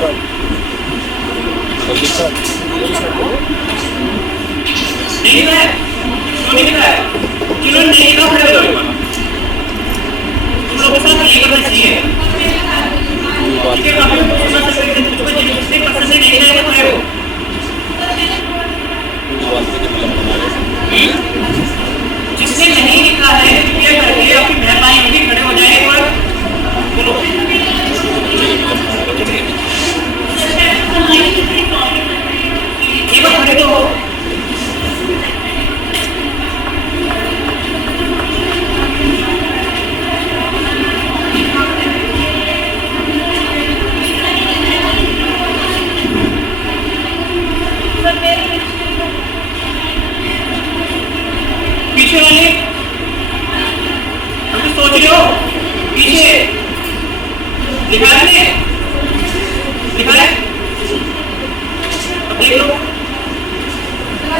नहीं है, क्यों नहीं है? जिन्होंने नहीं कहा खड़े हो जाओ। तुम लोगों के साथ ये करना चाहिए। ठीक है, आप लोग सुनना सकते हैं, तुम्हें जिसने पसंद नहीं है वो खड़े हो। जिसने नहीं लिखा है कृपया करके आपकी मेहरबानी होगी खड़े हो जाए और बोलो। ये बात खड़े तो हो। पीछे वाले हम तो सोच रहे हो पीछे लिखा है, लिखा है। अब देख लो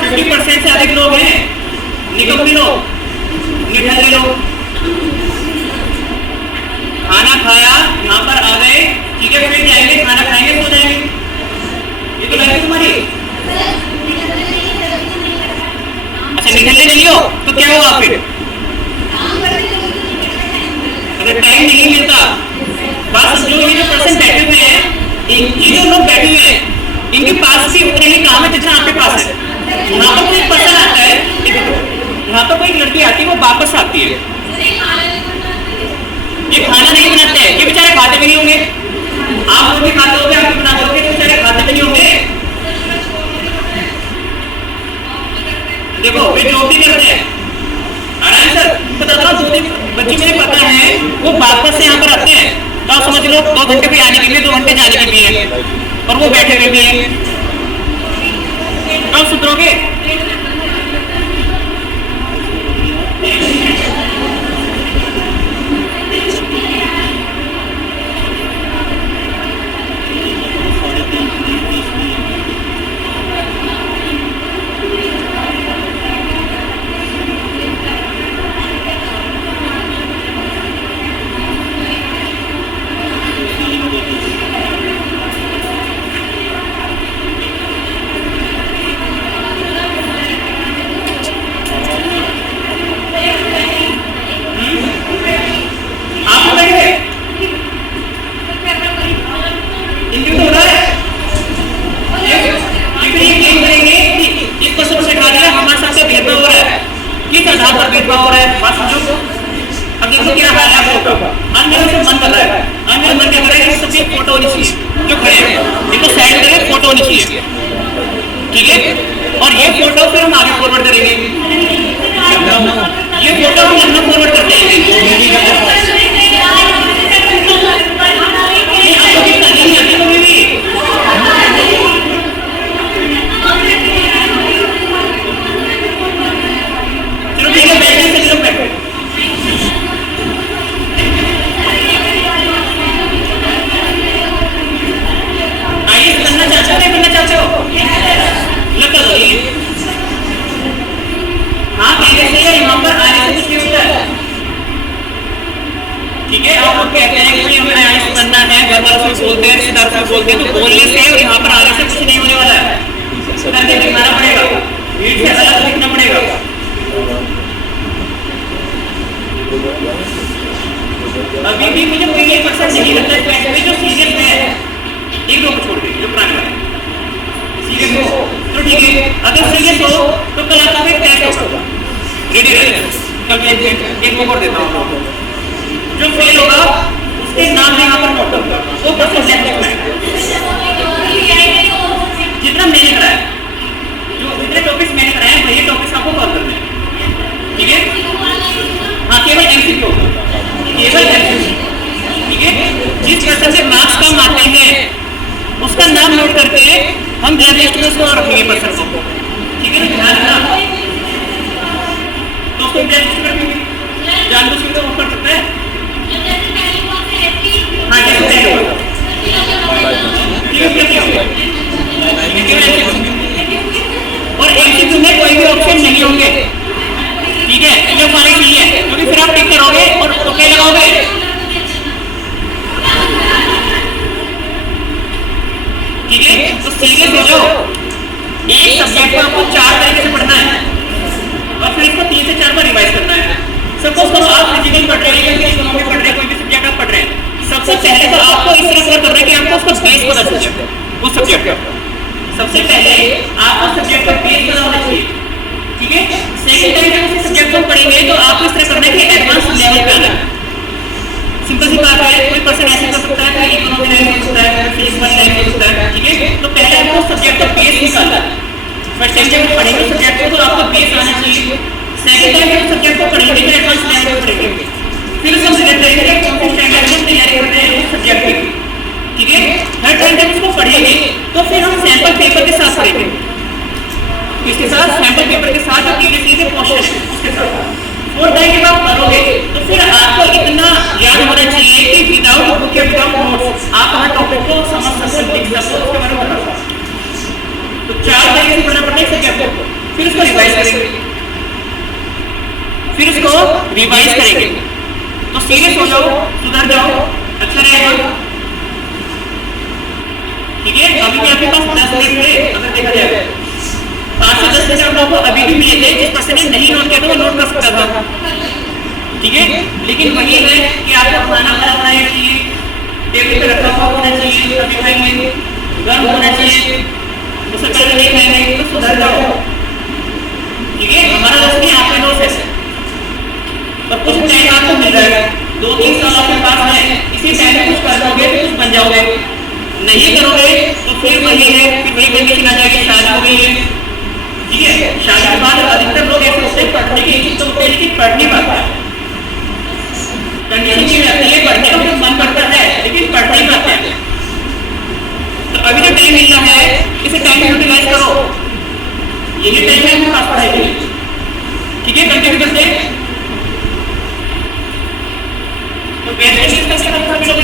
50% से अधिक लोग हैं, निकम भी लो, निठल ले लो। खाना खाया, यहाँ पर आ गए, ठीक है, फिर जाएंगे खाना खाएंगे, सो जाएंगे। ये तो लाइफ है तुम्हारी। अच्छा निकलने नहीं हो तो क्या होगा फिर? अगर टाइम नहीं मिलता, बात समझो, ये जो पर्सन बैठे हुए हैं, ये जो लोग बैठे हुए हैं, इनके पास भी उतने ही काम है जितना आपके पास है। यहाँ पर कोई पर्सन आता है, यहाँ पर कोई लड़की आती है, वो वापस आती है, ये खाना नहीं बनाते हैं, ये बेचारे खाते भी नहीं होंगे। आप लोग भी खाते होंगे, आप भी बना दोगे तो बेचारे खाते भी नहीं होंगे। देखो वे जॉब भी करते हैं, आराम से बताता हूँ। 2 बच्चे मुझे पता है वो वापस से यहाँ पर आते हैं, तो आप समझ लो 2 घंटे भी आने के लिए, 2 घंटे जाने के लिए, और वो बैठे हुए भी हैं। आप सुधरोगे? ठीक है, और ये फोटो फिर हम आगे फॉरवर्ड करेंगे। ये फोटो हम अंदर फॉरवर्ड करते हैं। चलो ठीक है, बैठे से चलो बैठो। आइए करना चाहते हो, नहीं करना चाहते हो? लगा दो ये। हाँ कहने से यहाँ पर आने से कुछ नहीं होता है। ठीक है, आप लोग कहते हैं कि हमें आइस करना है, घर वालों से बोलते हैं, रिश्तेदार से बोलते हैं, तो बोलने से और यहाँ पर आने से कुछ नहीं होने वाला है। करके दिखाना पड़ेगा, भीड़ से अलग दिखना पड़ेगा। अभी भी मुझे कोई ये पर्सन नहीं लगता है जो सीरियस है। एक दो को छोड़ दीजिए, जो पुराने वाले सीरियस हो तो ठीक है। अगर सीरियस हो तो कल आपका एक टेस्ट होगा, रेडी रहेगा। कल मैं एक मौका देता हूँ, जो फेल होगा उसके नाम यहाँ पर नोट होगा, वो पर्सन सेलेक्ट करेगा। जितना मैंने कराया, जो जितने टॉपिक्स मैंने कराए वही टॉपिक्स आपको कॉल करने हैं। ठीक है, हाँ केवल एमसीक्यू होगा, केवल एमसीक्यू। ठीक है, जिस पर्सन से मार्क्स कम आते हैं उसका नाम नोट करके हम ब्लैक लिस्ट में उसको रखेंगे पर्सन को। ठीक है ना, ध्यान रखना। तो उसको ब्लैक लिस्ट में रखेंगे, जानबूझ के तो वो कर सकता है। हाँ जैसे पहले होगा। और एमसीक्यू में कोई भी ऑप्शन नहीं होंगे। ठीक है, जो सारी चीजें हैं क्योंकि फिर आप टिक करोगे और ओके लगाओगे। सपोज करो आप फिजिकल पढ़ रहे हैं या इकोनॉमी पढ़ रहे हैं, कोई भी सब्जेक्ट आप पढ़ रहे हैं, सबसे पहले तो आपको इस तरह से करना है कि आपको उसका बेस पता चल जाए उस सब्जेक्ट का। सबसे पहले आपको सब्जेक्ट का बेस पता होना चाहिए, ठीक है। सेकंड टाइम जब उस सब्जेक्ट को पढ़ेंगे तो आपको इस तरह करना है कि एडवांस लेवल पे आना है। सिंपल सी बात है, कोई पर्सन ऐसे कर सकता है, कोई इकोनॉमी लाइन हो सकता है, कोई फिजिक्स वाली लाइन हो सकता है, ठीक है। तो पहले आपको सब्जेक्ट का बेस निकालना है। फर्स्ट टाइम जब पढ़ेंगे सब्जेक्ट को तो आपको बेस आना चाहिए। सेकंड टाइम जब सब्जेक्ट को पढ़ेंगे तो एडवांस लेवल पे पढ़ेंगे, फिर उसको सिलेक्ट करेंगे कौन सी स्टैंडर्ड में तैयारी कर रहे हैं उस सब्जेक्ट की, ठीक है। थर्ड टाइम जब उसको पढ़ेंगे तो फिर हम सैंपल पेपर के साथ पढ़ेंगे, इसके साथ सैंपल पेपर के साथ जो प्रीवियस ईयर के क्वेश्चन है उसके साथ। फोर्थ टाइम जब आप करोगे तो फिर आपको इतना याद होना चाहिए कि विदाउट बुक या विदाउट नोट्स आप हर टॉपिक को समझ सकते हो, लिख सकते हो, उसके बारे में पढ़ा। तो 4 तरीके से पढ़ना पड़ता है सब्जेक्ट को, फिर उसको रिवाइज करेंगे, फिर उसको रिवाइज करेंगे। तो सीरियस हो जाओ, सुधर जाओ, अच्छा रहेगा, ठीक है। अभी भी आपके पास 10 मिनट है, अगर देखा जाए 5 से 10 मिनट आपको अभी भी मिले थे। जिस पर्सन ने नहीं नोट किया था वो नोट कर सकता था, ठीक है। लेकिन वही है कि आपको खाना बनाना चाहिए, टेबल पे रखा हुआ होना चाहिए, कभी खाएंगे गर्म होना चाहिए, उससे पहले नहीं खाएंगे, तो सुधर जाओ, ठीक है। हमारा दोस्त नहीं, आपके दोस्त है और कुछ टाइम आपको मिल रहा है, 2-3 साल आपके पास है, इसी टाइम में कुछ कर लोगे तो कुछ बन जाओगे। नहीं करोगे तो फिर वही है, फिर वही कंडीशन आ जाएगी, शादी हो गई है, ठीक है। शादी के बाद अधिकतर लोग ऐसे होते हैं पढ़ने की इच्छा होती है लेकिन पढ़ नहीं पाता है। कंडीशन ये रहती है पढ़ने का तो मन करता है लेकिन पढ़ नहीं पाते हैं। तो अभी जो टाइम मिल रहा है इसे टाइम यूटिलाइज करो, यही टाइम है हमारे पास पढ़ाई के लिए, ठीक है। कंटिन्यू करते हैं। तो बेसिक कैसे करते हैं लोग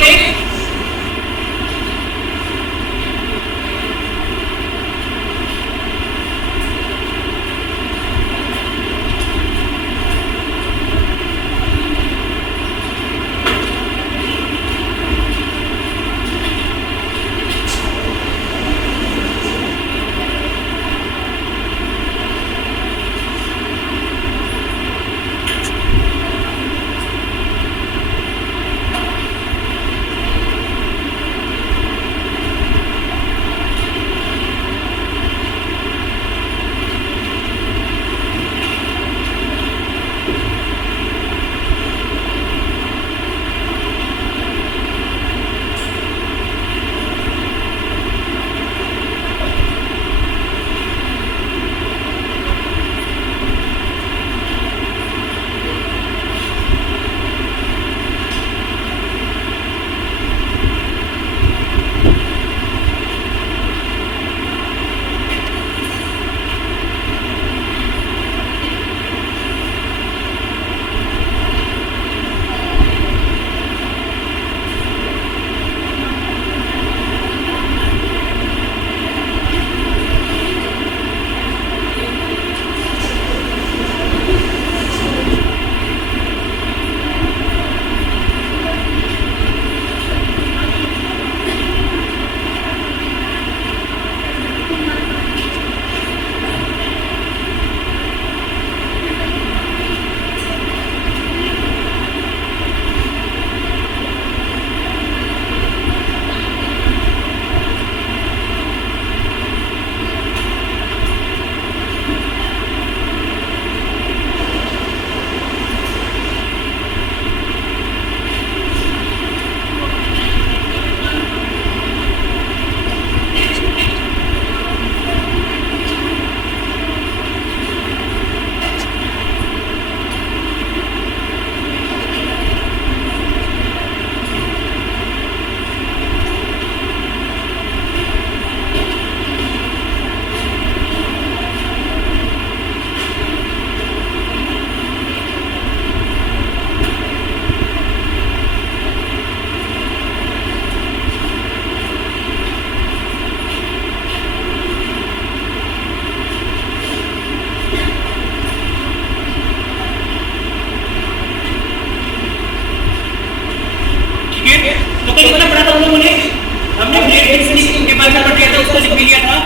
लिख लिया था।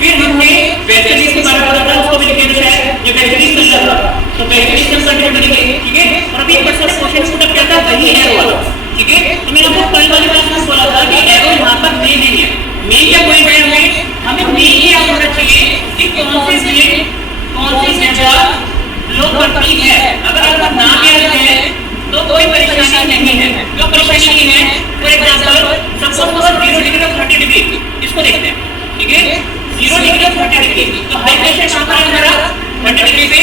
फिर हमने वेस्टर्न के बारे में पढ़ा था, उसको भी लिख दिया था, ये वेस्टर्न चल रहा था। तो वेक्टर इससे हम कंसीडर करेंगे, ठीक है। और अभी एक बार सर क्वेश्चन पुट अप करता है वही एरो वाला, ठीक है। तो मैंने आपको कल वाली क्लास में बोला था कि एरो यहाँ पर मेन नहीं है। मेन क्या पॉइंट है, हमें मेन ये याद होना चाहिए कि कौन सी जगह लो करती है। अगर आपका नाम याद है तो कोई परेशानी नहीं है। क्यों परेशानी नहीं है? For example suppose 0 degree of 30 degree, इसको देखते हैं, ठीक है। 0 डिग्री ऑफ 30 डिग्री, तो हाई प्रेशर कहां पर है हमारा? 30 डिग्री पे।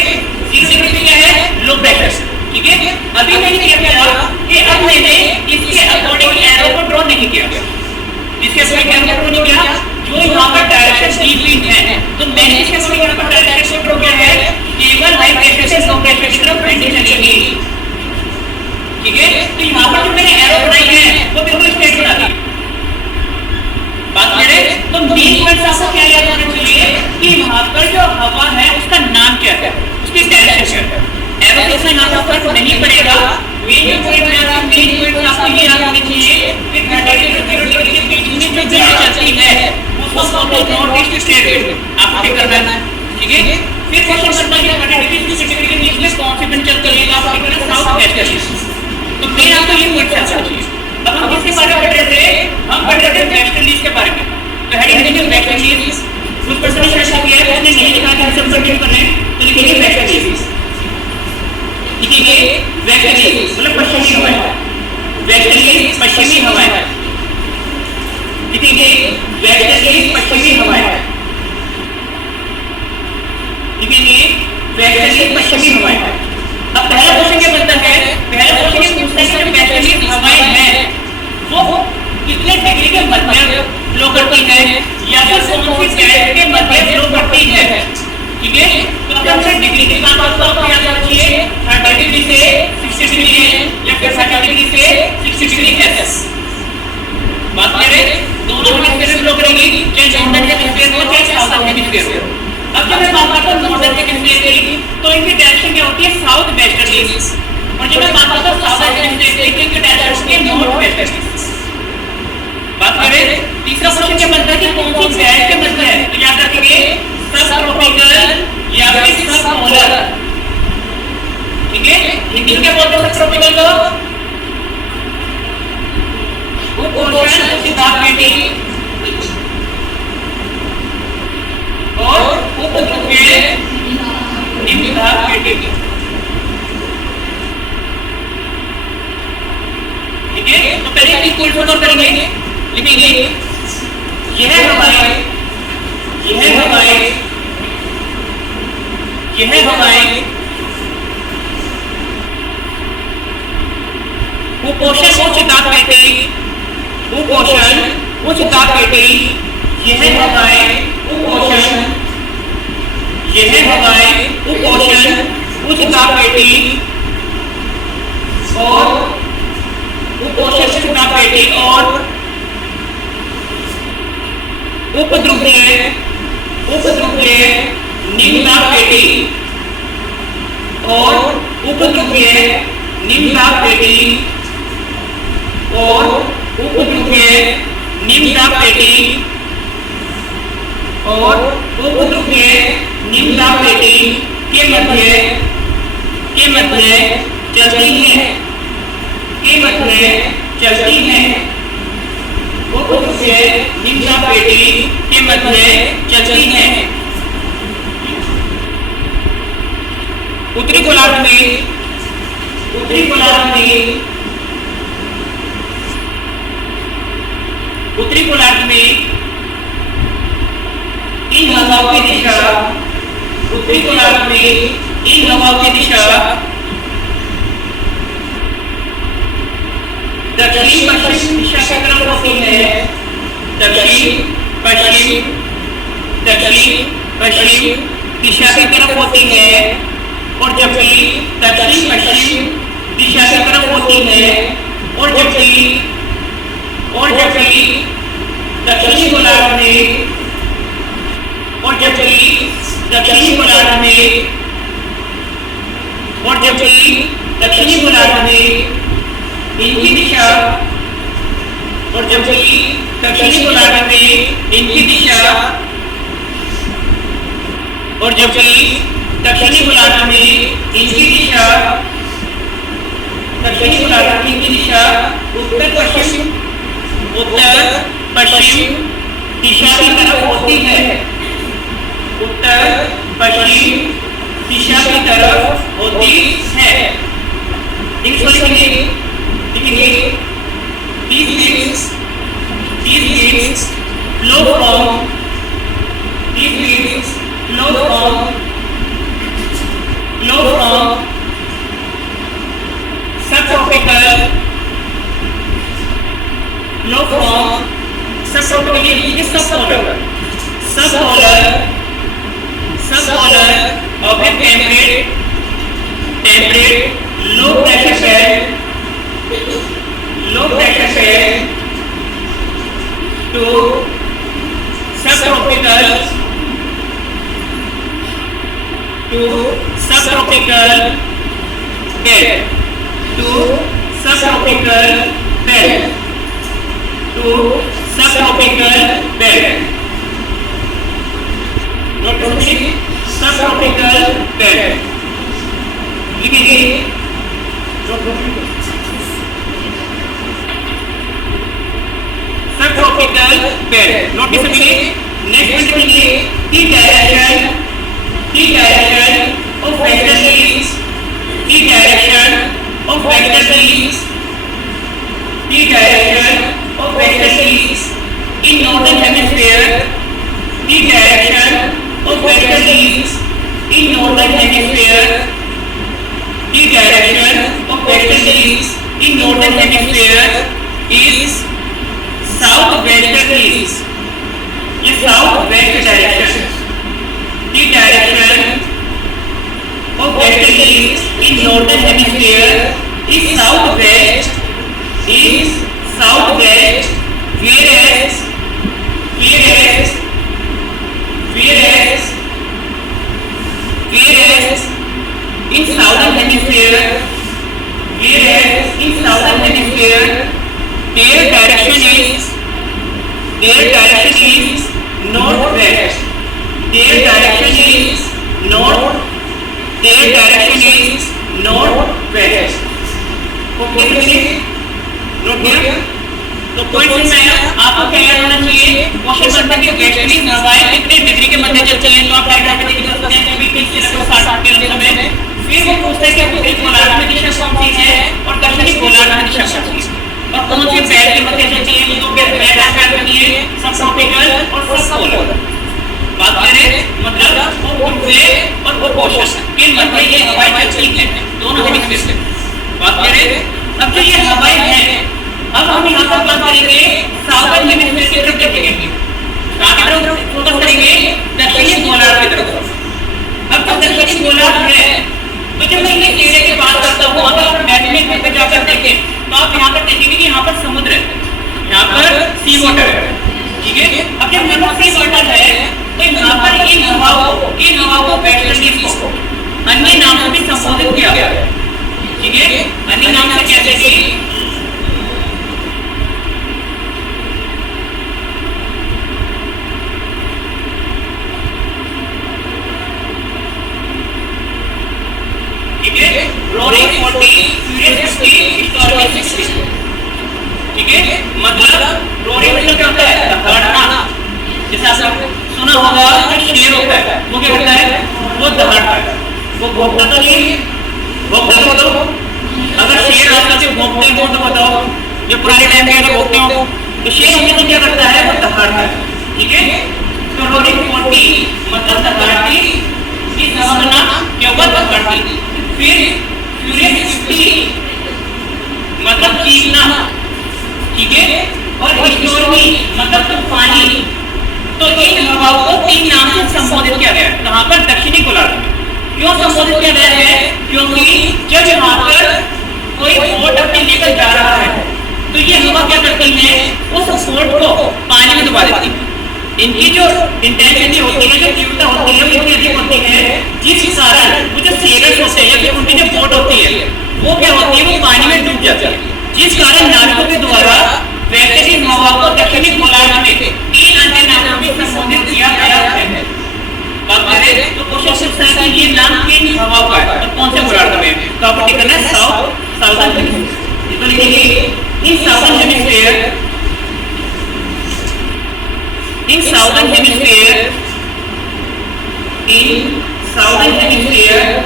0 डिग्री पे क्या है? लो प्रेशर, ठीक है। अभी मैंने क्या किया कि अब मैंने इसके अकॉर्डिंग एरो को ड्रॉ नहीं किया, इसके अकॉर्डिंग एरो को ड्रॉ नहीं किया जो यहाँ पर डायरेक्शन दी हुई है। तो मैंने इसके अकॉर्डिंग यहाँ पर डायरेक्शन ड्रॉ किया है, केवल हाई प्रेशर से लो प्रेशर की तरफ बेंडिंग चलेगी, ठीक है। तो यहाँ पर जो मैंने एरो बनाई है वो बिल्कुल स्ट्रेट बना दी। बात करें तो मेन पॉइंट आपको क्या याद होना चाहिए कि वहां पर जो हवा है उसका नाम क्या है, उसकी डायरेक्शन क्या है। एरो के साथ नाम का फर्क नहीं पड़ेगा। मेन पॉइंट आपको ये याद होना चाहिए कि 30 डिग्री और 0 डिग्री के बीच में जो जगह चलती है उसको बोलते हैं नॉर्थ ईस्ट स्ट्रेट वेव। आपको क्या करना है, ठीक है। फिर क्वेश्चन करना है कि 30 डिग्री और 0 डिग्री के बीच में कौन सी विंड चलती है, आपको करना है साउथ वेस्टर्ली। तो मेन आपको ये पॉइंट समझना चाहिए। अब हम किसके बारे में पढ़ रहे थे? हम पढ़ रहे थे वेस्टर्लीज के बारे में। तो हेडिंग लिखेंगे वेस्टर्लीज। कुछ पर्सन ने ऐसा किया है, उसने नहीं लिखा कि हम सब कंटिन्यू करने, तो लिखेंगे वेस्टर्लीज। लिखेंगे वेस्टर्लीज मतलब पश्चिमी हवाएं, वेस्टर्लीज पश्चिमी हवाएं। लिखेंगे वेस्टर्लीज पश्चिमी हवाएं, लिखेंगे वेस्टर्लीज पश्चिमी हवाएं। अब पहला क्वेश्चन क्या बनता है? पहला क्वेश्चन ये पूछता है कि जो वेस्टर्लीज हवाएं हैं वो कितने डिग्री के मध्य फ्लो करती है या फिर कौन सी गैस के मध्य फ्लो करती है, ठीक है। तो अगर हमसे डिग्री की बात करते हैं तो याद रखिए 30 डिग्री से 60 डिग्री है या फिर 30 डिग्री से 60 डिग्री है। बात करें दोनों हेमिस्फीयर में फ्लो करेगी, चाहे नॉर्दर्न हेमिस्फीयर हो चाहे साउदर्न हेमिस्फीयर हो। अब जब मैं बात करता हूं नॉर्दर्न हेमिस्फीयर की तो इनकी डायरेक्शन क्या होती है? South westerly. और जब मैं बात करता हूं साउदर्न हेमिस्फीयर की इनकी डायरेक्शन होती है नॉर्थ वेस्टर्ली। बात करें तीसरा क्वेश्चन क्या बनता है कि कौन सी गैस के मध्य है? तो याद रखिए सब ट्रॉपिकल या फिर सब पोलर, ठीक है। हिंदी में क्या बोलते हैं सब ट्रॉपिकल को? उपोष्ण उष्णदाब पेटी और उपध्रुवीय निम्नदाब पेटी, ठीक है। तो पहले इसकी कुल नोट करेंगे, लिखेंगे यह हवाएं कुपोषण उच्च दाब पेटी, कुपोषण उच्च दाब पेटी, यह हवाएं कुपोषण उच्च दाब पेटी और कुपोषण उच्च दाब पेटी और उपध्रुवीय निम्न दाब पेटी और उपध्रुवीय निम्न दाब पेटी और उपध्रुवीय निम्न दाब पेटी और उपध्रुवीय निम्न दाब पेटी के मध्य चलती है, उपध्रुवीय निम्न दाब पेटी के मध्य चलती है। उत्तरी गोलार्ध में इन हवाओं की दिशा दक्षिण पश्चिम दिशा की तरफ होती है, दक्षिण पश्चिम दिशा की तरफ होती है। और जबकि दक्षिण पश्चिम दिशा की तरफ होती है और जबकि दक्षिणी गोलार्ध में इनकी दिशा और जबकि दक्षिणी गोलार्ध में इनकी दिशा, दक्षिणी गोलार्ध में इनकी दिशा उत्तर पश्चिम दिशा की तरफ होती है, उत्तर पश्चिम दिशा की तरफ होती है। These winds blow from subtropical of a temperate low pressure band to subtropical belt. Subtropical belt. लिखिए subtropical belt. नोटिस करिए नेक्स्ट लिखिए the direction of westerlies, in northern hemisphere, the direction of westerlies in northern hemisphere is southwesterlies. ये southwest direction. The direction of westerlies in northern hemisphere is southwest, whereas in southern hemisphere their direction is northwest. Okay बच्चे note किया? तो point में आपको क्या याद होना चाहिए, क्वेश्चन करते हैं कि वेस्टर्ली हवाएं कितने डिग्री के मध्य चलती हैं। तो आप डायग्राम में देख सकते हैं कि 360 के लंब में फिर वो पूछता है कि उत्तरी गोलार्ध में दिशा कौन सी है और दक्षिणी गोलार्ध में दिशा कौन सी है और कौन सी बेल्ट के मध्य चलती है। तो बेल्ट क्या होती है, सबट्रॉपिकल और सबपोलर। बात करें मतलब उपवे और उपोष्ण के मध्य ये हवाएं चलती हैं दोनों हेमिस्फीयर में। बात करें अब जो ये हवाएं हैं, अब हम यहाँ पर बात करेंगे साउथर्न हेमिस्फीयर की तरफ देखेंगे, कहाँ की तरफ फोकस करेंगे, दक्षिणी गोलार्ध की तरफ। अब जब दक्षिणी गोलार्ध है तो जब मैं ये एरिया की बात करता हूँ, अगर आप मैप में पे जाकर देखें तो आप यहाँ पर देखेंगे कि यहाँ पर समुद्र है, यहाँ पर सी वाटर है, ठीक है। अब जब यहाँ पर सी वाटर है तो यहाँ पर इन हवाओं को वेस्टर्लीज को अन्य नाम से भी संबोधित किया गया है, ठीक है। अन्य नाम से कहते हैं रोरिंग 40, फ्यूरियस 50, हिस्टोरिकल 60, ठीक है। मतलब रोरिंग मतलब क्या होता है, दहाड़ना। जैसे आपने सुना होगा कि शेर होता है वो क्या करता है, वो दहाड़ता है, वो भौंकता तो नहीं, भौंकता तो बताओ। अगर शेर आजकल से भौंकते हो तो बताओ, जो पुराने टाइम में अगर भौंकते हो तो शेर होंगे तो क्या करता है, वो दहाड़ता है, ठीक है। तो रोरिंग 40 मतलब दहाड़ती, इस हवा का नाम क्या हुआ, दहाड़ती। फिर फ्यूरियस 50 मतलब चीखना, ठीक है। और हिस्टोरिक मतलब तूफानी। तो इन हवाओं को 3 नाम से संबोधित किया गया है। कहाँ पर, दक्षिणी गोलार्ध में। क्यों संबोधित किया गया है, क्योंकि जब यहाँ पर कोई बोट अपने लेकर जा रहा है तो ये हवा क्या करती है, उस बोट को पानी में डुबा देती है। इनकी जो इंटेंसिटी होती है, जो तीव्रता होती है, वो इतनी अधिक होती है जिस कारण वो जो सेलर्स होते हैं या उनकी जो बोट होती है वो क्या होती है, वो पानी में डूब जाती है। जिस कारण नाविकों के द्वारा वेस्टर्ली हवा को दक्षिणी गोलार्ध में 3 अन्य नामों में संबोधित किया गया है। बात करें तो क्वेश्चन पूछता है कि ये नाम in southern hemisphere, in southern hemisphere,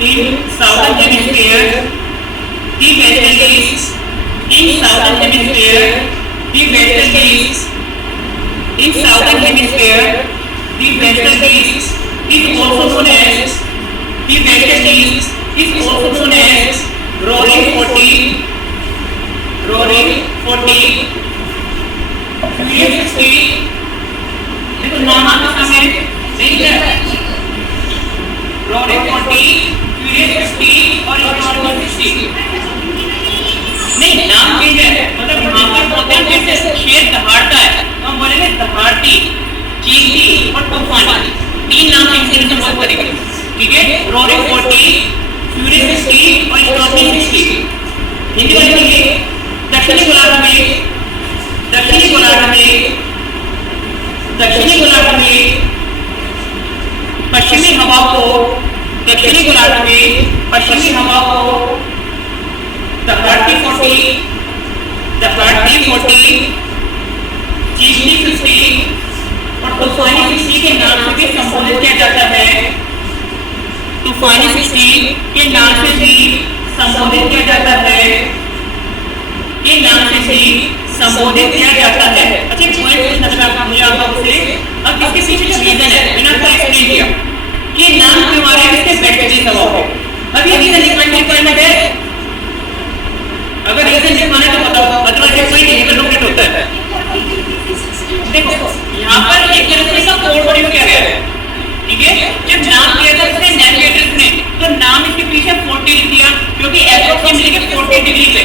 in southern hemisphere, the Western Ghats, in southern hemisphere, the Western Ghats, in southern hemisphere, the Western Ghats is also known as the Western Ghats is also known as Roaring 40, Roaring 40, Furious 60. देखो नाम आपका सामने नहीं है, Roaring 40, Furious 60 और Roaring 60 नहीं, नाम change है, मतलब यहाँ पर बोलते हैं जैसे शेर दहाड़ता है तो हम बोलेंगे दहाड़ती, चीखती और तूफानी, तीन नाम से इसे हम बात करेंगे, ठीक है? रोरिंग 40, फ्यूरियस 60 और स्टॉर्मिंग 60। हिंदी में लिखेंगे दक्षिणी गोलार्ध में, दक्षिणी गोलार्ध में, दक्षिणी गोलार्ध में पश्चिमी हवा को, दक्षिणी गोलार्ध में पश्चिमी हवा को दहाड़ती 40, दहाड़ती 40, चीखती 50 और तूफानी 60 के नाम से भी संबोधित किया जाता है, तूफानी 60 के नाम से भी संबोधित किया जाता है, के नाम से भी संबोधित किया जाता है। अच्छा पॉइंट नजर आता मुझे आप लोगों से, अब इसके पीछे जो रीजन है मैंने आपको एक्सप्लेन किया कि नाम क्यों आ रहा है, इसके बैक्टीरिया स्वभाव है। अब ये रीजन लिखने की रिक्वायरमेंट है, अगर रीजन लिखवाना है तो बताओ, अदरवाइज कोई नहीं लोकेट होता है। देखो यहाँ पर एक तरह से इसका कोड वर्ड किया गया है, ठीक है? जब नाम दिया था इसने नेविगेटर्स ने तो नाम इसके पीछे 40 लिख दिया क्योंकि अप्रोक्सीमेटली 40 डिग्री पे,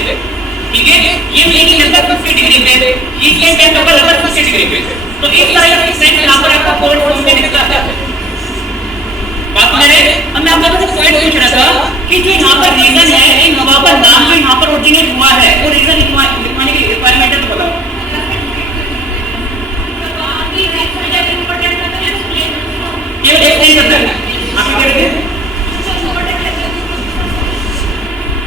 ठीक है? ये मिलेगी लगभग 50 डिग्री पे, इसके टेंट होगा लगभग 50 डिग्री पे, तो इस तरह से सेंस यहाँ पर आपका कोड फॉर्म में लिखा है। बात मेरे अब मैं आप लोगों से पॉइंट पूछ रहा था कि जो यहाँ पर रीजन है, इन हवा पर नाम जो यहाँ पर ओरिजिनेट हुआ है वो रीजन लिखवाने की रिक्वायरमेंट है तो बताओ। केवल एक्सप्लेन करना है, आप क्या कहते हैं?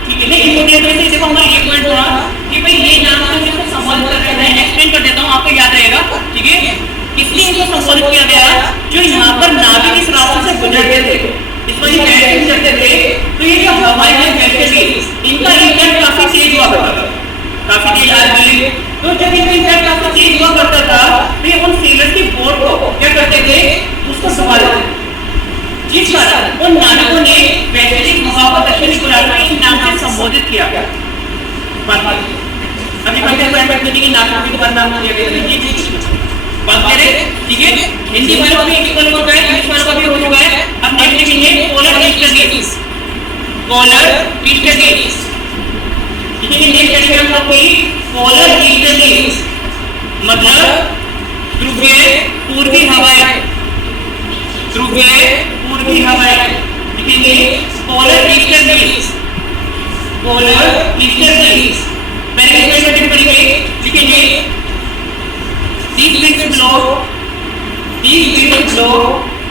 ठीक है, नहीं इम्पोर्टेंट वैसे देखो हमारा ये पॉइंट था कि भाई ये नाम का जिसको संबोधित करते हैं, एक्सप्लेन कर देता हूँ आपको याद रहेगा, ठीक है? इसलिए इनको संबोधित किया गया जो यहाँ पर नाविक इस रास्ते से गुजरते थे, इस पर बैटिंग करते थे, तो ये जो हवाएं हैं बैठते इनका इंपैक्ट काफी तेज हुआ करता था, काफी तेज आ गई। तो जब इनका इंपैक्ट काफी तेज हुआ करता था तो ये उन सेलर्स की बोट को क्या करते थे, उसको डुबा देते, जिस कारण उन नाविकों ने वैश्विक हवा को दक्षिणी गोलार्ध में इस नाम से संबोधित किया। अभी कंटेंट की नाविकों के बाद नाम दिया गया, ये चीज बात करें, ठीक है? हिंदी वालों भी इक्वल हो गए, इंग्लिश वालों का भी हो चुका है। अब नेक्स्ट लिखेंगे polar eastern gates, polar eastern gates, ठीक है? नेक्स्ट लिखेंगे हम लोग की पोलर ईस्टर्न गेट्स मतलब ध्रुवीय पूर्वी हवाएं, ध्रुवीय पूर्वी हवाएं, लिखेंगे polar eastern gates, polar eastern gates. पहले इसमें करेंगे, लिखेंगे these winds blow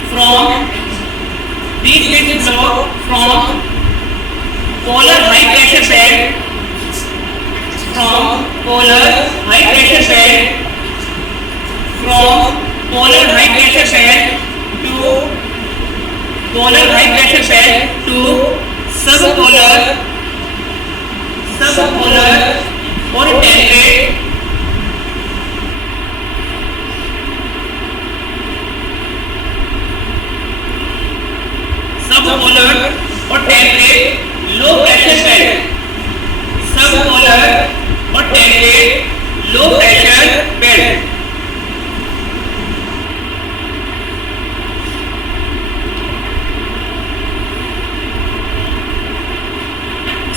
from polar high pressure belt, from polar high pressure belt, from polar high pressure belt to polar high pressure belt to subpolar or temperate सबपोलर और temperate low pressure belt, सबपोलर और temperate low pressure belt.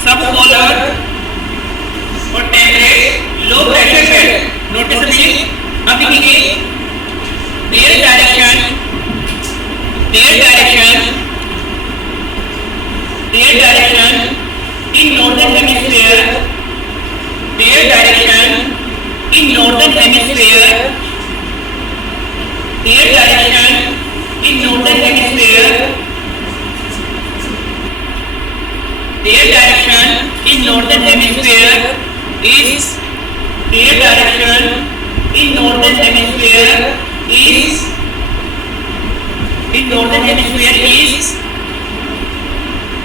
सबपोलर और temperate low pressure belt notice करिए। अब लिखेंगे their direction in northern hemisphere, their direction in northern hemisphere, their direction in northern hemisphere, their direction in northern hemisphere is their direction northern hemisphere is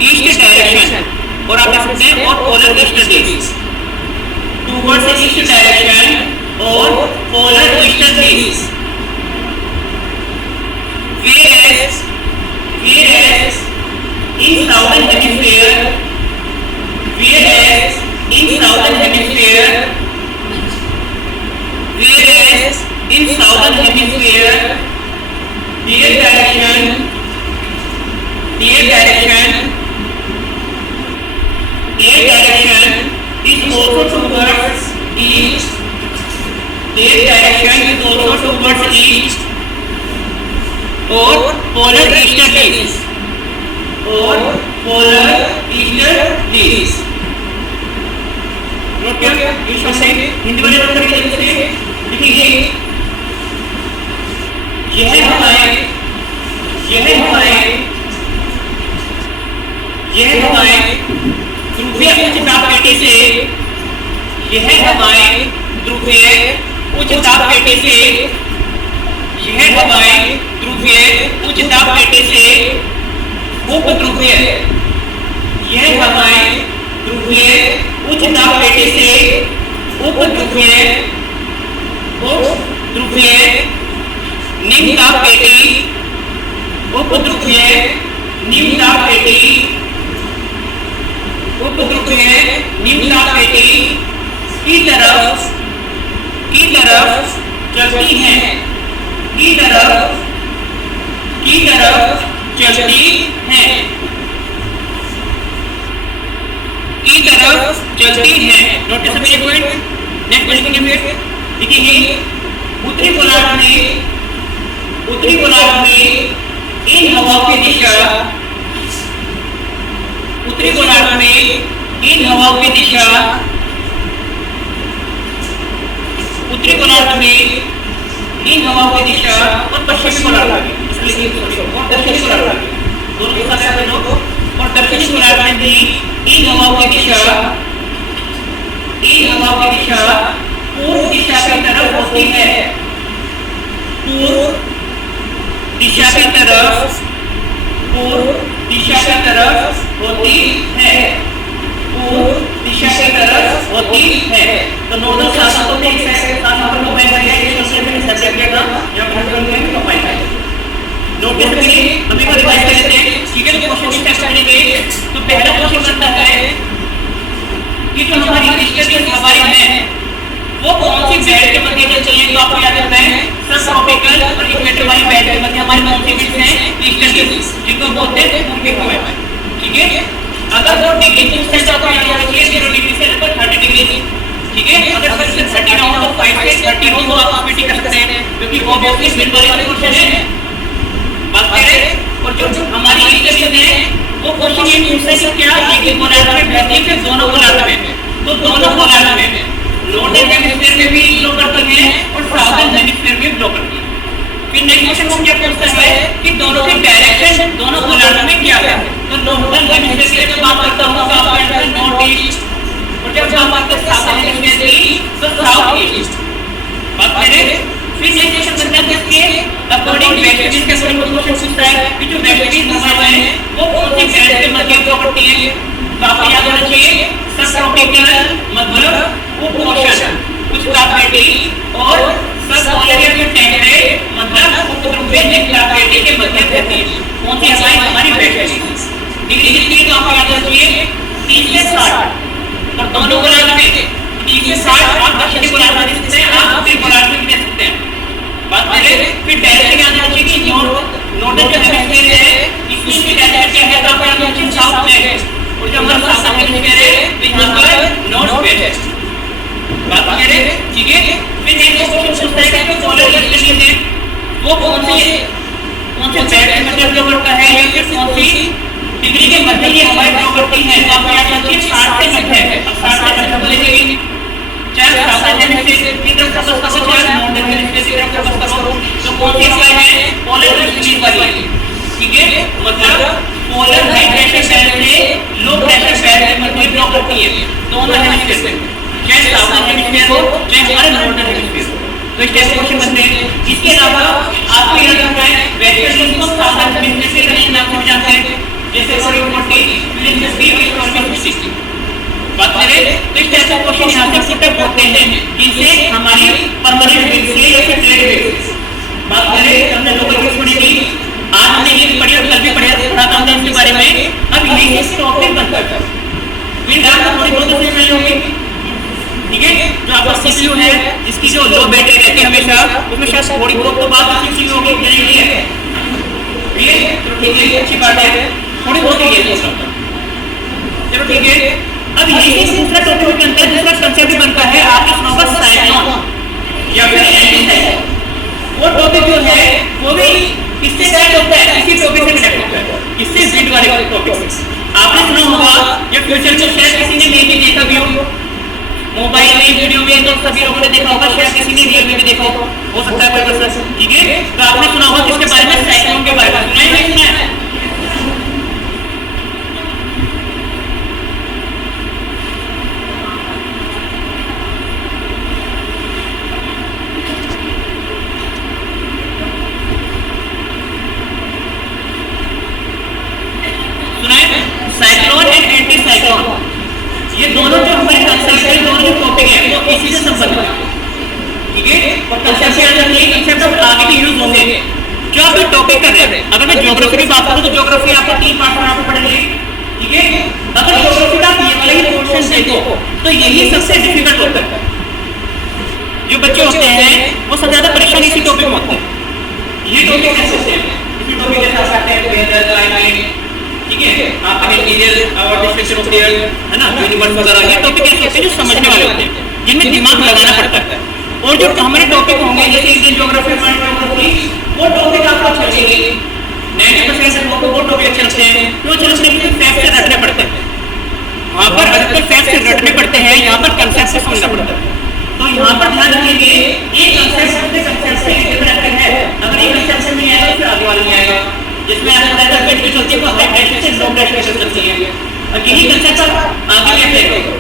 east direction, और आप देख सकते हैं और polar eastern days towards the east direction और polar eastern days, whereas in southern hemisphere their direction is also towards east. Their direction is also towards east और polar eastern days note किया इस शब्द हिंदी वाले नोट करके देखिए देखिए यह हमारे ध्रुवीय उच्च ताप पेटी से उपध्रुवीय निम्न ताप पेटी की तरफ चलती हैं नोटिस मेरे पॉइंट नेक्स्ट क्वेश्चन के फिर देखिए उत्तरी गोलार्ध में इन हवाओं की दिशा उत्तरी गोलार्ध में इन हवाओं की दिशा और पश्चिमी गोलार्ध में दोनों के साथ और दक्षिणी गोलार्ध में भी इन हवाओं की दिशा पूर्व दिशा की तरफ होती है पूर्व दिशा की तरफ होती है तो नोडल शासकों के शासकों को मैं ये क्वेश्चन में सब्जेक्ट देगा या कंट्रोल में प्रोफाइल है नोटिस करिए अभी को रिवाइज कर लेते हैं ठीक है तो क्वेश्चन टेस्ट करेंगे तो पहला क्वेश्चन बनता है कि जो हमारी क्रिस्टल हमारी है वो कौन सी बेल्ट के मध्य में चाहिए तो आपको याद रखना है सब ट्रॉपिकल और इक्वेटर वाली बेल्ट के मध्य हमारी कौन सी बेल्ट है ईस्टर्न डिग्रीज जिनको बोलते हैं पूर्वी हवा ठीक है अगर वो डिग्री पूछते हैं तो आपको याद रखिए 0 डिग्री से लेकर 30 डिग्री ठीक है अगर फिर 30 ना हो तो 5 से 30 हो तो आप ऑपरेटिंग कर सकते हैं क्योंकि ऑब्वियसली बिल वाले क्वेश्चन है बात करें और जो हमारी ईस्टर्न है वो क्वेश्चन ये पूछता है कि क्या एक ही गोलार्ध में बहती है फिर दोनों गोलार्ध में तो दोनों गोलार्ध में नॉर्दर्न हेमिस्फीयर में भी फ्लो करती है और साउदर्न हेमिस्फीयर में फ्लो करती है फिर नेक्स्ट क्वेश्चन हम क्या पूछता है कि दोनों की डायरेक्शन दोनों गोलार्ध में क्या है तो नॉर्दर्न हेमिस्फीयर की बात करता हूं तो आपका आंसर नॉर्थ ईस्ट और जब हम बात करते हैं साउदर्न हेमिस्फीयर की तो साउथ ईस्ट बात करें फिर नेक्स्ट क्वेश्चन बनता है कि अकॉर्डिंग वेस्टर्न के अकॉर्डिंग क्वेश्चन पूछता है कि जो वेस्टर्न हवा है वो कौन सी बेल्ट के मध्य फ्लो करती है तो आपको याद रखना चाहिए सब ट्रॉपिकल मतलब उपोष्ण उच्च ताप पेटी और सब पोलर या टेम्परेट मतलब उपध्रुवीय निम्न ताप पेटी के मध्य रहती है कौन सी हमारी बेल्ट है डिग्री कितनी तो आपको याद रखिए 30 से 60 और दोनों गोलार्ध में 30 से 60 आप दक्षिणी गोलार्ध में देखते हैं आप उत्तरी गोलार्ध में देख सकते हैं बात करें फिर डायरेक्शन याद रखिए कि नॉर्दर्न जो हेमिस्फीयर है इसकी डायरेक्शन क्या है तो आपको याद रखिए साउथ वेस्ट और जो हमारा साउथ हेमिस्फीयर है यहाँ पर नॉर्थ वेस्ट बात करें ठीक है फिर नेक्स्ट क्वेश्चन पूछता है कि जो पोलर ईस्टर्न है वो कौन से बेल्ट के मध्य फ्लो करता है या फिर कौन सी डिग्री के मध्य ये हवाएं फ्लो करती हैं तो आपको याद रखिए 60 से मध्य है अब 60 से मध्य बोलेंगे चाहे साउदर्न हेमिस्फीयर की तरफ फोकस करो या नॉर्दर्न हेमिस्फीयर की तरफ फोकस करो तो कौन सी हवाएं हैं पोलर ईस्टर्न वाली ठीक है मतलब पोलर हाई प्रेशर बेल्ट से लो प्रेशर बेल्ट के मध्य फ्लो करती है दोनों हेमिस्फीयर में चाहे साउदर्न हेमिस्फीयर हो चाहे हमारे नॉर्दर्न हेमिस्फीयर हो तो तो इस टाइप के क्वेश्चन बनते हैं। इसके अलावा आपको याद रखना है वेक्टर को साधारण बिजनेस के कनेक्शन आप समझ जाते हैं, जैसे फॉर एग्जांपल बात करें तो इस टाइप के क्वेश्चन यहाँ से पुट अप होते हैं, जिनसे हमारी परमानेंट बेसिस या फिर ट्रेड बेसिस। बात करें हमने लोकल यूज पढ़ी थी, आज हमने ये पढ़ी और कल भी पढ़ा था हमने इसके बारे में। अब यही से टॉपिक बनता है, फिर आपको थोड़ी बहुत समझ नहीं होगी, ठीक है। जो आपका सीपीयू है जिसकी जो लो बैटरी रहती है हमेशा, उसमें शायद थोड़ी बहुत तो बात सीपीयू होगी, नहीं है तो ठीक है, अच्छी बात है, थोड़ी बहुत ही है। चलो ठीक है, अब यही से दूसरा टॉपिक के अंदर दूसरा कंसेप्ट बनता है, आपने सुना होगा साइक्लोन या फिर एंटी साइक्लोन। वो टॉपिक जो है वो भी किससे कनेक्ट होता है, इसी टॉपिक से कनेक्ट होता है, किससे विंड वाले टॉपिक से। आपने सुना होगा या फ्यूचर में शायद किसी ने नहीं भी देखा भी हो, मोबाइल में वीडियो में तो सभी लोगों ने देखा होगा, शायद किसी ने रियल में भी देखा हो सकता है कोई पर्सन, ठीक है। तो आपने सुना होगा किसके बारे में, साइक्लोन के बारे में सुना है, नहीं सुना है? साइक्लोन एंड एंटी साइक्लोन, ये दोनों जो हमारे कंसेप्ट है, दोनों जो टॉपिक है वो इसी से संबंधित है, ठीक है। और कंसेप्ट से अलग नहीं, कंसेप्ट अब आगे भी यूज होंगे। जो आप टॉपिक कर रहे हैं, अगर मैं ज्योग्राफी की बात करूं तो ज्योग्राफी आपको 3 पार्ट में आपको पढ़ेंगे, ठीक है। अगर ज्योग्राफी का ये वाला ही पोर्शन देखो तो यही सबसे डिफिकल्ट होता है। जो बच्चे होते हैं वो सबसे ज्यादा परेशानी इसी टॉपिक में होते हैं। ये टॉपिक कैसे हैं, इसी टॉपिक के साथ आते हैं वेदर, क्लाइमेट, ठीक है, आपका इंटीरियर और डिस्ट्रक्शन ऑफ एयर, है ना, यूनिवर्स वगैरह, ये टॉपिक ऐसे होते हैं जो समझने वाले होते हैं, जिनमें दिमाग लगाना पड़ता है। और जो हमारे टॉपिक होंगे जैसे इंडियन ज्योग्राफी, वर्ल्ड ज्योग्राफी, वो टॉपिक आपको अच्छे लगेंगे, 90% लोगों को वो टॉपिक अच्छे लगते हैं। क्यों अच्छे लगते हैं? फैक्ट से रटने पड़ते हैं, वहाँ पर अधिकतर फैक्ट से रटने पड़ते हैं, यहाँ पर कंसेप्ट से समझना पड़ता है। तो यहाँ पर ध्यान रखेंगे ये कंसेप्ट से इंटरकनेक्टेड है, अगर ये कंसेप्ट से नहीं आएगा तो फिर आगे वाला नहीं आएगा, जिसमें आपको पता है कि चलती है वो हाई प्रेशर से लो प्रेशर से चलती है, और यही कंसेप्ट आगे भी अप्लाई करेगा।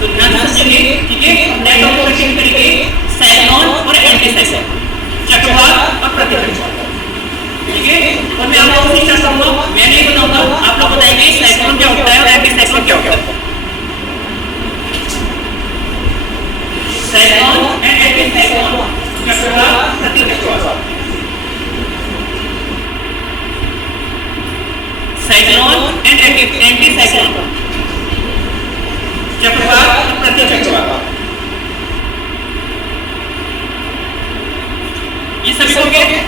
तो ध्यान से समझिए, ठीक है। नेट ऑपरेशन करेंगे साइक्लोन और एंटी साइक्लोन, चक्रवात और प्रतिचक्रवात, ठीक है। और मैं आपको उसी चर्चा करूंगा, मैं नहीं बताऊंगा, आप लोग बताएंगे साइक्लोन क्या होता है और एंटी साइक्लोन क्या होता है। साइक्लोन एंड एंटी साइक्लोन, चक्रवात, प्रतिचक्रवात। साइक्लोन एंड एंटी साइक्लोन, चक्रवात और प्रतिचक्रवात, ये सभी हो गए।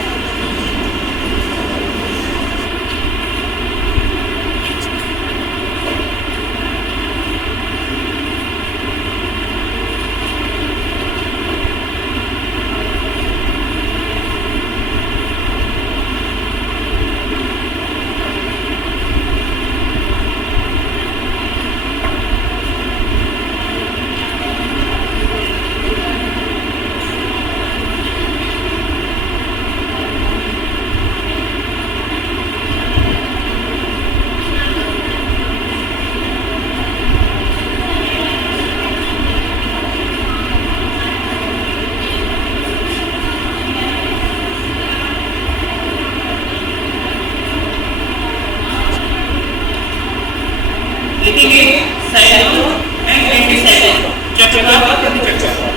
लिखेंगे साइक्लोन एंड एंटी साइक्लोन, चक्रवात, प्रतिचक्रवात,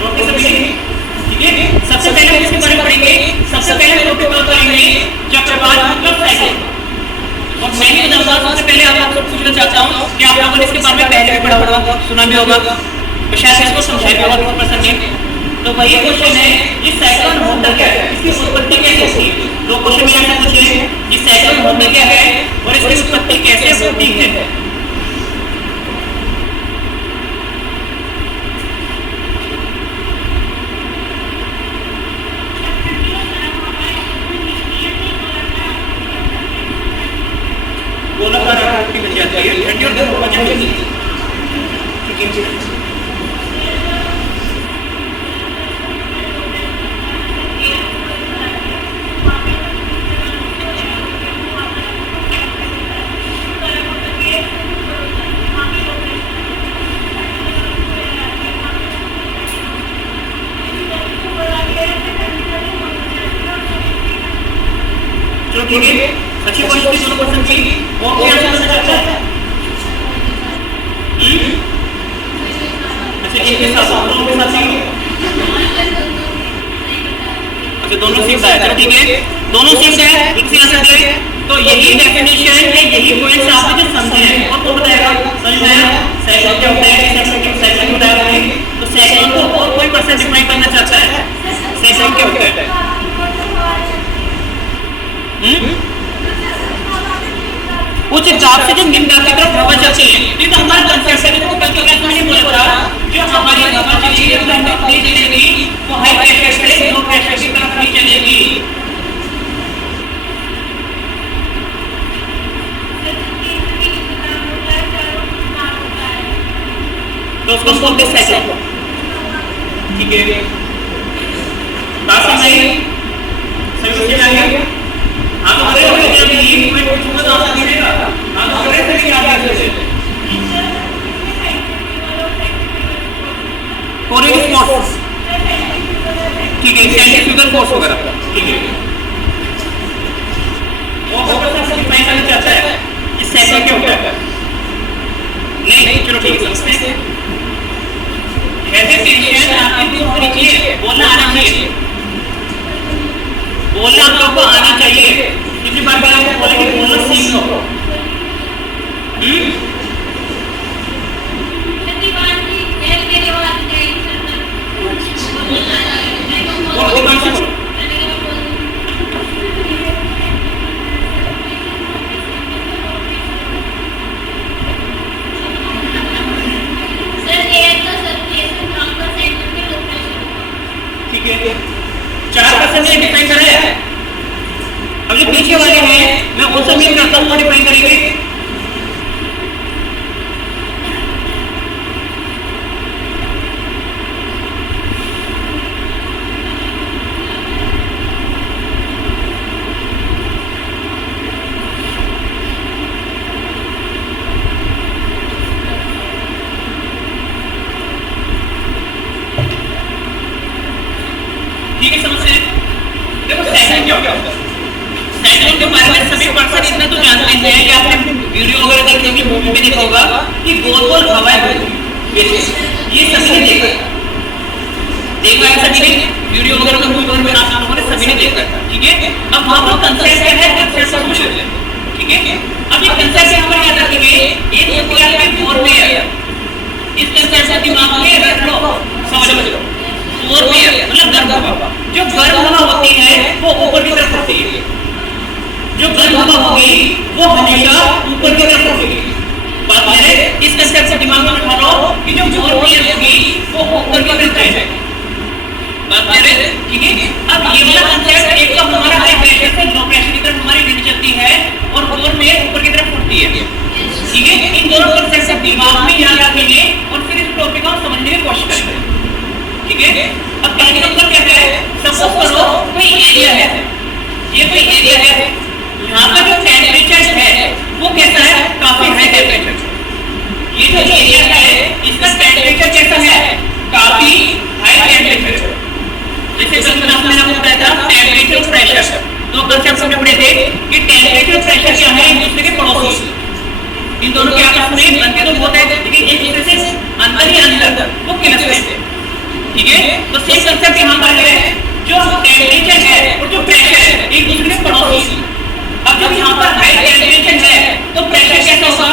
नोटिस सभी, ठीक है। सबसे पहले हम इसके बारे में पढ़ेंगे, सबसे पहले टॉपिक पर करेंगे चक्रवात मतलब साइक्लोन। और मैं ही बताऊंगा, सबसे पहले आप लोगों को पूछना चाहता हूं कि आप लोगों ने इसके बारे में पहले भी पढ़ा होगा, सुना भी होगा, तो शायद इसको समझा भी होगा पर्सन ने। तो वही क्वेश्चन है, ये साइक्लोन होता क्या है, इसकी उत्पत्ति कैसे होती है। दो क्वेश्चन में आपसे पूछे, ये साइक्लोन होता क्या है और इसकी उत्पत्ति कैसे होती है। गोलाकार आकृति बन जाती है, ठंडी और गर्म हो जाती है, ठीक है। ठीक है, अच्छी क्वालिटी दोनों पर्सन की। और कोई आंसर करना चाहता है? अच्छा, एक के साथ दोनों के साथ सीख। अच्छा, दोनों सीख रहा है, चलो ठीक है, दोनों सीख रहे हैं, एक से आंसर दे। तो यही डेफिनेशन है, यही पॉइंट्स आपने जो समझे हैं और तो बताएगा, समझ में आया? सेकंड क्या होता है, सेकंड बताया आपने। तो सेकंड को और कोई पर्सन डिफाइन करना चाहता है? सेकंड क्या होता है? उच्च दाब से जो निम्न दाब की तरफ हवा चलती है, तो हमारा कंसेप्ट है। देखो कल की क्लास में मैंने बोला था, जो हमारी हवा चलेगी वो नहीं चलेगी, वो हाई प्रेशर से लो प्रेशर की तरफ नहीं चलेगी। तो उसको बोलते हैं साइक्लोन, ठीक है। बात समझ आई? समझ में आ गया? हाँ तो अरे ये मैं पूछूंगा तो आंसर मिलेगा। हाँ तो अरे फिर क्या आंसर है? कोरिलेटिव फोर्स, ठीक है, सेंट्रीफ्यूगल फोर्स वगैरह, ठीक है। वो पर्सन डिफाइन करना चाहता है कि सेकंड क्या होता है? नहीं, चलो ठीक है, समझते हैं। हेजिटेशन आपकी दूर होनी चाहिए, बोलना आना चाहिए, बोलना आप लोगों को आना चाहिए। किसी बार मैं आपको बोले कि बोलना सीख लो। ठीक है, 4% ने डिफाइन करा है। अब जो पीछे वाले हैं मैं उनसे मिल करता हूँ, वो डिफाइन करेंगे। ठीक है, समझ रहे हैं? देखो सेकंड क्या होता है? साइक्लोन के बारे में सभी पर्सन इतना तो जानते हैं कि आपने वीडियो वगैरह देखी होगी, मूवी में देखा होगा कि गोल गोल हवाएं होती हैं, ये सभी ने देखा है सभी ने वीडियो वगैरह का मूवी वगैरह में आप लोगों ने सभी ने देखा है, ठीक है। अब वहां पर कंसेप्ट क्या है, कंसेप्ट सब कुछ है, ठीक है। अब ये कंसेप्ट हम याद रखेंगे, एक ऊपर आपके फोर में है, इस कंसेप्ट को दिमाग में रख लो, समझ लो। फोर में मतलब गर्म हवा, जो गर्म हवा होती है वो ऊपर की तरफ होती है, जो गर्म हवा होगी वो हमेशा ऊपर की तरफ होगी। बात मेरे इस कंसेप्ट को दिमाग में रखा लो कि जो फोर में होगी वो ऊपर की तरफ है, बात मेरे, ठीक है। अब ये वाला कंसेप्ट एक तो हमारा हाई प्रेशर से लो प्रेशर की तरफ हमारी विंड चलती है और फोर में ऊपर की तरफ उठती है, ठीक है। इन दोनों कंसेप्ट को दिमाग में याद रखेंगे और फिर इस टॉपिक को समझने की कोशिश करेंगे, ठीक है। अब कहने का मतलब क्या है, सपोज करो कोई एरिया है, ये कोई एरिया है, यहाँ का जो टेम्परेचर है वो कैसा है, काफी हाई टेम्परेचर। ये जो एरिया है इसका टेम्परेचर कैसा है, काफी हाई टेम्परेचर। जैसे कल क्लास में आपको बताया था टेम्परेचर प्रेशर, तो कंसेप्ट हमने पढ़े थे कि टेम्परेचर प्रेशर क्या है, एक दूसरे के पड़ोसी, इन दोनों के आपस में बनते तो बहुत है लेकिन एक दूसरे से अंदर ही अंदर वो किनसते हैं, ठीक है। तो सेम कंसेप्ट यहाँ पर है, जो टेम्परेचर है और जो प्रेशर है एक दूसरे के पड़ोसी। अब जब यहाँ पर हाई टेम्परेचर है तो प्रेशर कैसा होगा,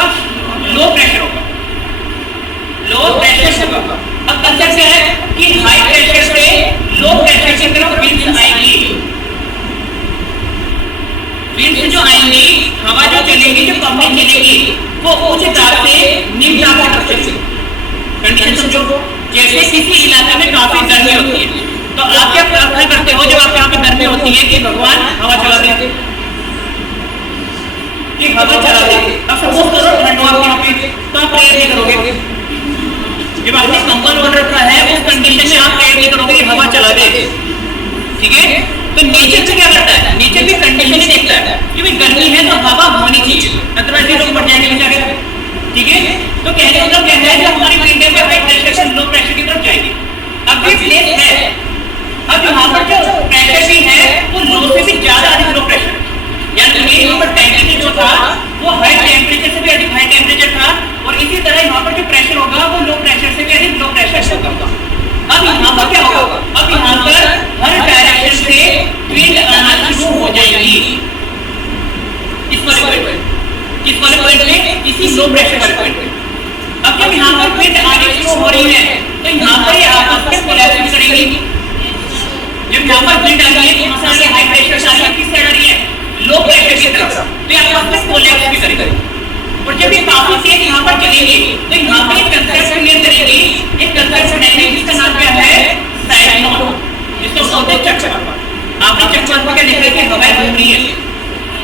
लो प्रेशर होगा, लो प्रेशर होगा। अब कंसेप्ट क्या है कि हाई प्रेशर से लो प्रेशर की तरफ विंड्स आएंगी, विंड्स जो आएंगी, हवा जो चलेगी, जो पंपिंग चलेगी वो उच्च दाब से निम्न दाब की तरफ चलेगी। कंडीशन समझो, जैसे किसी इलाके में काफी गर्मी होती है तो आप क्या प्रार्थना करते हो जब आप यहाँ पे गर्मी होती है कि भगवान हवा चला दे, कि हवा चला दे। अब सपोज करो ठंड हो यहाँ पे तो आप प्रेयर नहीं करोगे, जब आपने कंबल ओढ़ रखा है उस कंडीशन में आप प्रेयर नहीं करोगे कि हवा चला दे, ठीक है। तो नेचर से क्या करता है, नेचर भी कंडीशन ही देखता है कि भाई गर्मी है तो हवा होनी चाहिए, अदरवाइज लोग बढ़ जाएंगे बेचारे, ठीक है। तो कहने का मतलब क्या है, जो हमारी विंड है हाई प्रेशर से लो प्रेशर की तरफ जाएगी। अब ये प्लेस है, अब यहाँ पर जो प्रेशर भी है वो लो से भी ज्यादा अधिक लो प्रेशर, यानी डायरेक्शन होगा। अब यहाँ पर क्या होगा, अब यहाँ पर हर डायरेक्शन से विंड आना शुरू हो जाएगी इस वाले पॉइंट पे, किस वाले पॉइंट पे, इसी लो प्रेशर वाले पॉइंट पे। अब जब यहाँ पर विंड आनी शुरू हो रही है तो यहाँ पर ये आपस में कोलैप्स करेंगी। जब यहाँ पर विंड आ रही है यहाँ से हाई प्रेशर आ रही है, किस साइड आ रही है, लो प्रेशर की तरफ, तो ये आपस में कोलैप्स भी करेंगे। और जब ये काफी तेज यहाँ पर चलेंगे तो यहाँ पर एक कंसेप्ट क्लियर करेंगे, एक कंसेप्ट बनाएंगे जिसका नाम क्या है, साइक्लोन, जिसको बोलते हैं चक्रवात। आपने चक्रवात में क्या देखा है कि हवाएं घूम रही है,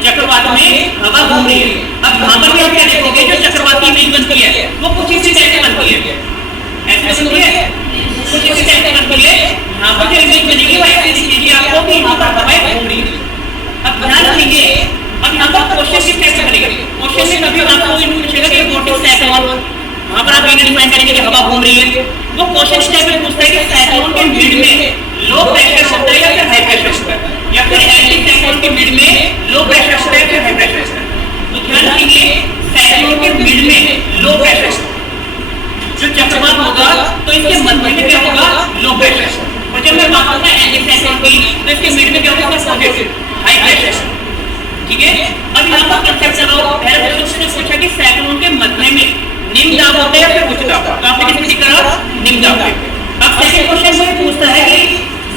चक्रवात में हवा घूम रही है। अब यहाँ पर भी आप क्या देखोगे, जो चक्रवाती इमेज बनती है वो कुछ इसी टाइप से बनती है, ऐसे बनती है, कुछ इसी टाइप से बनती है। यहाँ पर जो इमेज बनेगी वो ऐसे दिखेगी आपको कि यहाँ पर हवाएं घूम रही है। अब ध्यान रखिए, अब यहाँ पर क्वेश्चन किस टाइप से बनेगा, क्वेश्चन में कभी आपको ये पूछेगा कि व्हाट इज साइक्लोन, वहां पर आप ये डिफाइन करेंगे कि हवा घूम रही है। वो क्वेश्चन इस टाइप से पूछता है कि साइक्लोन के मिड में लो प्रेशर होता है या फिर हाई प्रेशर होता है, या फिर एंटी साइक्लोन के मिड में लो प्रेशर होता है या फिर हाई प्रेशर होता है। तो ध्यान रखिए, साइक्लोन के मिड में लो प्रेशर, जो चक्रवात होगा तो इसके मध्य में क्या होगा, लो प्रेशर। और जब मैं बात करता हूं एंटी साइक्लोन की तो इसके मिड में क्या होगा, पॉजिटिव हाई प्रेशर। ठीक है, अब यहाँ पर कंसेप्ट चलो, पहले क्वेश्चन ने पूछा कि साइक्लोन के मध्य में निम्न दाब होता है या फिर उच्च दाब, तो आपने किसकी करा, निम्न दाब। अब सेकंड क्वेश्चन में पूछता है कि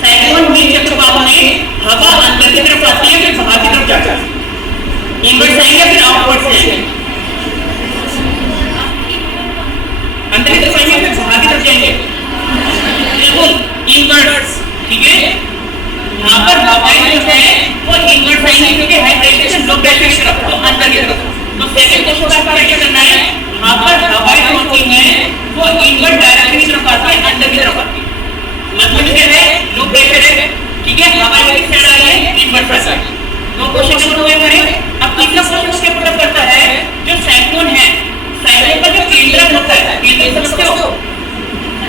साइक्लोन में चक्रवात में हवा अंदर की तरफ आती है फिर बाहर की तरफ जाती है, इनवर्ट आएंगे फिर आउटवर्ड आएंगे, अंदर की तरफ आएंगे फिर बाहर की तरफ जाएंगे, बिल्कुल इनवर्ट। ठीक है, यहाँ पर हवाएं जो है वो इनवर्ट आएंगे क्योंकि हाई प्रेशर से लो प्रेशर की तरफ, तो अंदर की तरफ। तो सेकंड क्वेश्चन का क्या करना है, यहाँ पर हवाएं जो होती हैं वो इनवर्ट डायरेक्शन की तरफ आती है, अंदर की तरफ आती है, मतलब क्या है, लो प्रेशर है। ठीक है, हवाएं किस साइड आ रही है, इनवर्ट साइड आ रही है। तो क्वेश्चन नंबर 2 करें। अब तीसरा क्वेश्चन उसके ऊपर करता है, जो साइक्लोन है, साइक्लोन का जो केंद्र होता है, केंद्र समझते हो,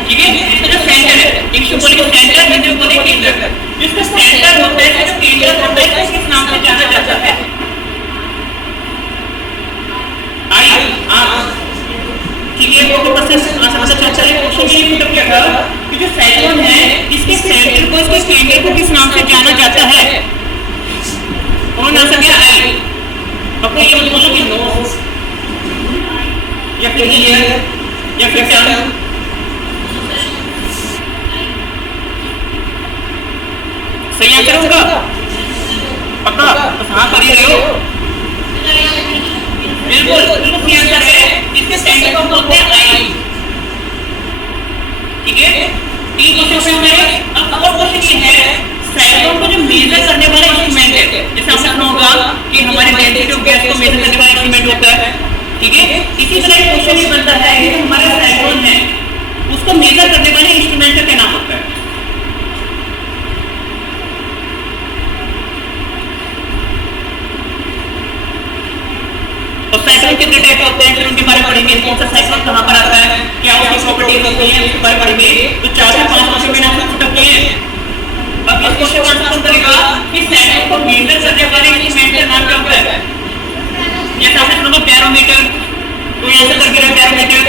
ठीक है, इसका जो सेंटर है, इंग्लिश में बोलेंगे सेंटर, हिंदी में बोलेंगे केंद्र। जिसका सेंटर होता है, जो केंद्र होता है, तो किस नाम से जाना जाता है, ठीक है। वो क्वेश्चन आसान सा चल रहा है। क्वेश्चन ये मतलब क्या था कि जो साइक्लोन है इसके सेंटर को, इसके केंद्र को किस नाम से जाना जाता है, उन्होंने आंसर दिया आई। अब ये मत बोलो कि नोज या फिर ईयर या फिर टंग, सही आंसर होगा पक्का, बस हाँ कर ही रहे हो, बिल्कुल बिल्कुल सही आंसर है। इसके सेंटर को बोलते हैं आई। ठीक है, 3 क्वेश्चन में। अब और क्वेश्चन ये है, साइक्लोन को जो मेजर करने वाला इंस्ट्रूमेंट है, जैसे आपने सुना होगा कि हमारे डेंसिटी ऑफ गैस को मेजर करने वाला इंस्ट्रूमेंट होता है। ठीक है, इसी तरह एक क्वेश्चन ये बनता है कि हमारा साइक्लोन है उसको मेजर करने वाले इंस्ट्रूमेंट का क्या नाम होता है, तो साइक्लोन कितने टाइप होते हैं, फिर उनके बारे में पढ़ेंगे, कौन सा साइक्लोन कहां पर आता है, क्या उसकी प्रॉपर्टीज होती हैं, उसके बारे में पढ़ेंगे। तो 4 से 5 क्वेश्चन मैंने आपको पुट किए हैं। अब इस क्वेश्चन का आंसर करेगा कि साइक्लोन को मेजर करने वाले इंस्ट्रूमेंट का नाम क्या होता है, जैसे आपने सुना बैरोमीटर, तो ऐसे करके रहा बैरोमीटर,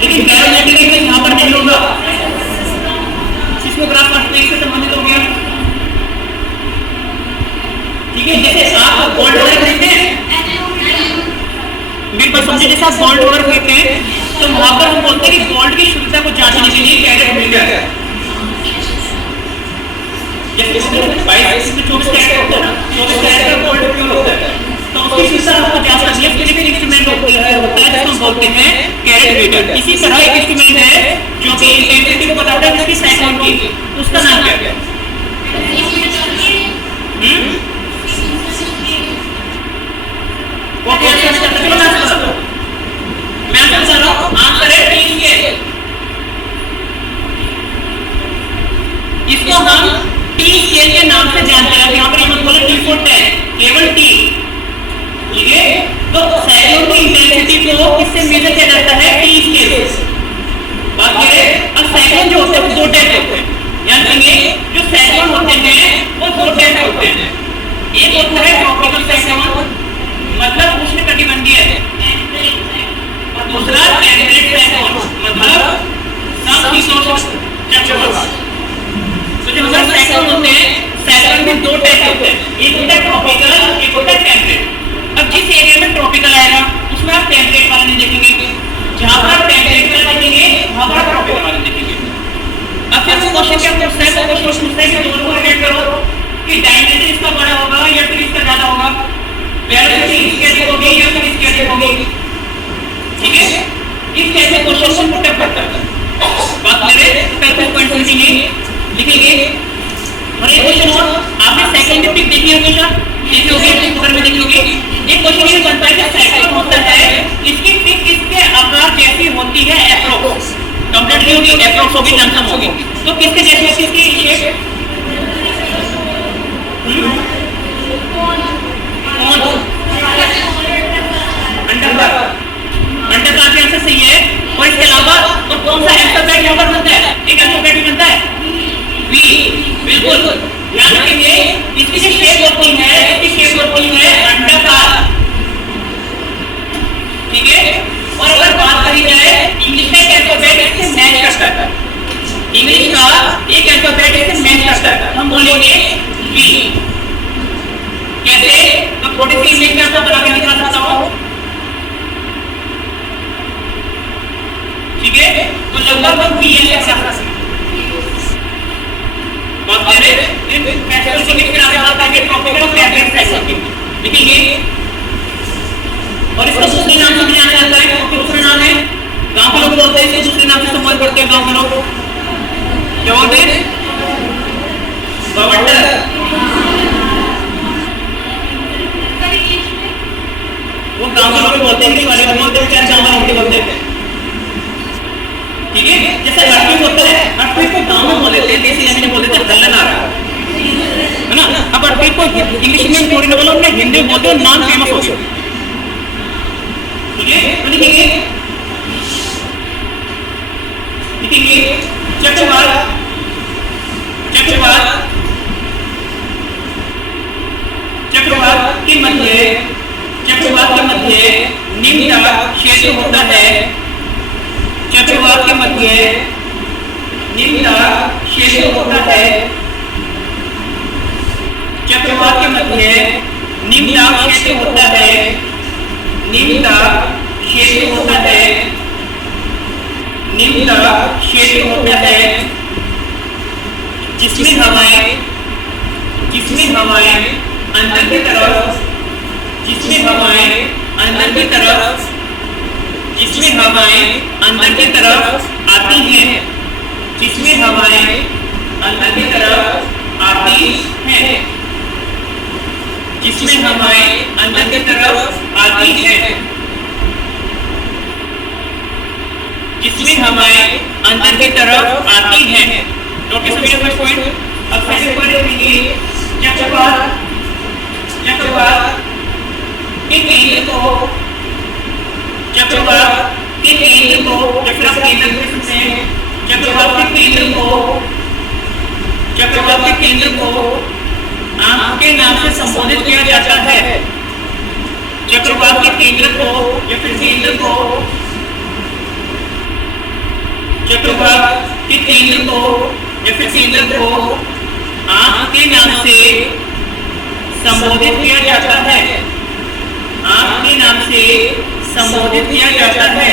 लेकिन बैरोमीटर का यहां पर नहीं होगा, सिस्मोग्राफ का से संबंधित हो गया। ठीक है, जैसे आप गोल्ड वायर खरीदते हैं, मेरे पास समझे जैसे आप गोल्ड वायर खरीदते हैं तो वहां पर हम बोलते हैं कि गोल्ड की शुद्धता को जांचने के लिए कैरेट मीटर है, जैसे 22 में 24 कैरेट होता है ना, 24 कैरेट का गोल्ड प्योर होता है, तो उसकी शुद्धता आपको जांचना है, फिर एक इंस्ट्रूमेंट होता है जिसको बोलते हैं कैरेट मीटर। इसी तरह एक इंस्ट्रूमेंट है जो कि इंटेंसिटी को बताता है किसकी, साइक्लोन की, उसका नाम क्या है, वो कैसे करते हैं मैं बता रहा हूं, आंसर है टी स्केल। इसको हम टी स्केल के नाम से जानते हैं, यहाँ पर ये मत बोलो टी फॉर 10, केवल टी। ठीक है, तो साइक्लोन की इंटेंसिटी को किससे मेजर किया जाता है, टी स्केल से। बात करें, अब साइक्लोन जो होते हैं वो 2 टाइप होते हैं, याद रखिए जो साइक्लोन होते हैं वो 2 टाइप होते हैं। एक होता है ट्रॉपिकल साइक्लोन, मतलब उष्णकटिबंधीय है, और दूसरा टेम्परेट साइक्लोन, मतलब समशीतोष्ण साइक्लोन होते हैं, साइक्लोन में 2 टाइप होते हैं, एक होता है ट्रॉपिकल, एक होता है टेम्परेट। अब जिस एरिया में ट्रॉपिकल आएगा उसमें आप टेम्परेट वाले नहीं देखेंगे, जहां पर टेम्परेट वाले देखेंगे वहां पर ट्रॉपिकल वाले देखेंगे। अब फिर वो क्वेश्चन क्या पूछता है, वो क्वेश्चन पूछता है कि दोनों को रिलेट करो कि डायमीटर इसका बड़ा होगा या फिर इसका ज्यादा होगा, वेलोसिटी इसकी अधिक होगी या फिर इसकी अधिक होगी। ठीक है, इस कैसे क्वेश्चन को पुट अप करता है बात मेरे पहले पॉइंट लिखेंगे और एक क्वेश्चन और आपने सेकंड पिक देखी है, हमेशा देखी होगी, अपने पेपर में देखी होगी। एक क्वेश्चन ये बनता है कि साइक्लोन होता है, इसकी पिक इसके आकार जैसी होती है, एप्रोक्स कंप्लीट नहीं होगी, एप्रोक्स होगी, लमसम होगी, तो किसके जैसी होती है इसकी शेप? अंडाकार के आंसर सही है। और इसके अलावा तो कौन सा अल्फाबेट यहाँ पर बनता है? एक अल्फाबेट भी बनता है वी, बिल्कुल याद रखेंगे। इसकी जो शेप होती है, इसकी शेप होती है अंडाकार। ठीक है, और अगर बात करी जाए इंग्लिश का एक अल्फाबेट इससे मैच करता है, इंग्लिश का एक अल्फाबेट इससे मैच करता है, हम बोलेंगे वी। कैसे? तो थोड़ी सी इमेज में आपको बना के दिखा सकता हूं। ठीक है, तो लगभग वी है ऐसा बात कर रहे हैं। इन फैक्टर्स को लिखकर आप बात करेंगे टॉपिक ऑफ टेम्परेट साइक्लोन लिखेंगे। और इसका दूसरे नाम से भी जाना जाता है, क्योंकि दूसरा नाम है, गांव के लोग बोलते हैं इसको दूसरे नाम से संबोधित करते हैं। गांव के लोग क्या बोलते हैं? बवंडर। वो गांव के लोग बोलते हैं कि वाले बोलते हैं, क्या गांव वाले बोलते हैं। ठीक है, जैसे अर्थक्वेक होता है, अर्थक्वेक को गांव में बोल लेते हैं, देसी लैंग्वेज में बोल देते हैं हल्ला आ रहा है ना। अब अर्थक्वेक को इंग्लिश में थोड़ी ना बोलो, हमने हिंदी में बोलते हैं, नाम फेमस हो गया। ठीक है, तो लिखेंगे चक्रवात। चक्रवात चक्रवात के मध्य निम्न क्षेत्र होता है। चक्रवात के मध्य निम्न क्षेत्र होता है। चक्रवात के मध्य निम्न क्षेत्र होता है। निम्न क्षेत्र होता है। निम्न क्षेत्र होता है जिसमें हवाएं अंदर की तरफ जिसमें हवाएं अंदर की तरफ आती हैं। जिसमें हवाएं अंदर की तरफ आती हैं। जिसमें हवाएं अंदर की तरफ आती हैं। जिसमें हवाएं अंदर की तरफ आती हैं। नोटिस करिए फर्स्ट पॉइंट। अब सेकंड पॉइंट लिखिए चक्रवात के केंद्र को या फिर आप केंद्र में सुनते हैं, चक्रवात के केंद्र को आंख के नाम से संबोधित किया जाता है। चक्रवात के केंद्र को या फिर केंद्र को चक्रवात के केंद्र को या फिर केंद्र को आंख के नाम से संबोधित किया जाता है। आंख के नाम से संबोधित किया जाता है।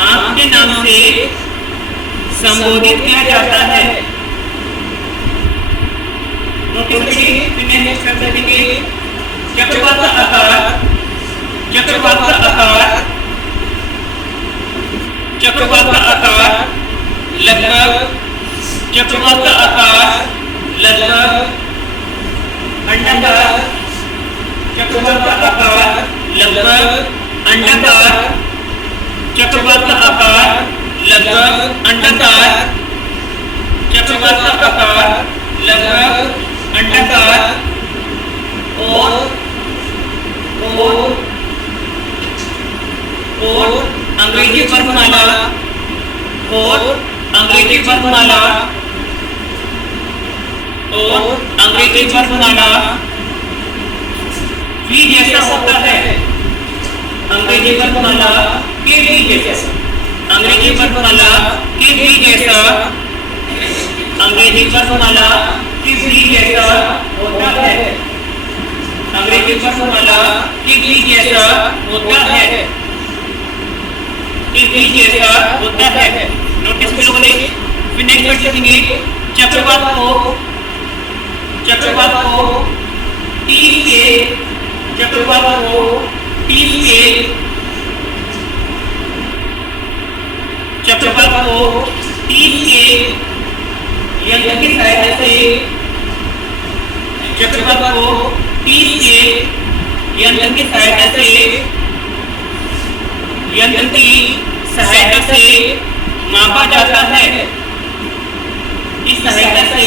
आंख के नाम से संबोधित किया जाता है। नोटिस करिए चक्रवात का आकार लगभग अंडाकार। चक्रवात का आकार लगभग अंडाकार। चक्रवात का आकार लगभग अंडाकार। चक्रवात का आकार लगभग अंडाकार और अंग्रेजी वर्णमाला वी जैसा होता है। अंग्रेजी वर्णमाला के वी जैसा अंग्रेजी वर्णमाला किस वी जैसा होता है? अंग्रेजी वर्णमाला किस वी जैसा होता है? किस वी जैसा होता है? नोटिस में लोगों ने फिर नेक्स्ट वर्ड लिखेंगे चक्रवात को 30 के चक्रवात को 30 के चक्रवात को 30 के यंत्र की सहायता से चक्रवात को 30 के यंत्र की सहायता से मापा जाता है। इस सहायता से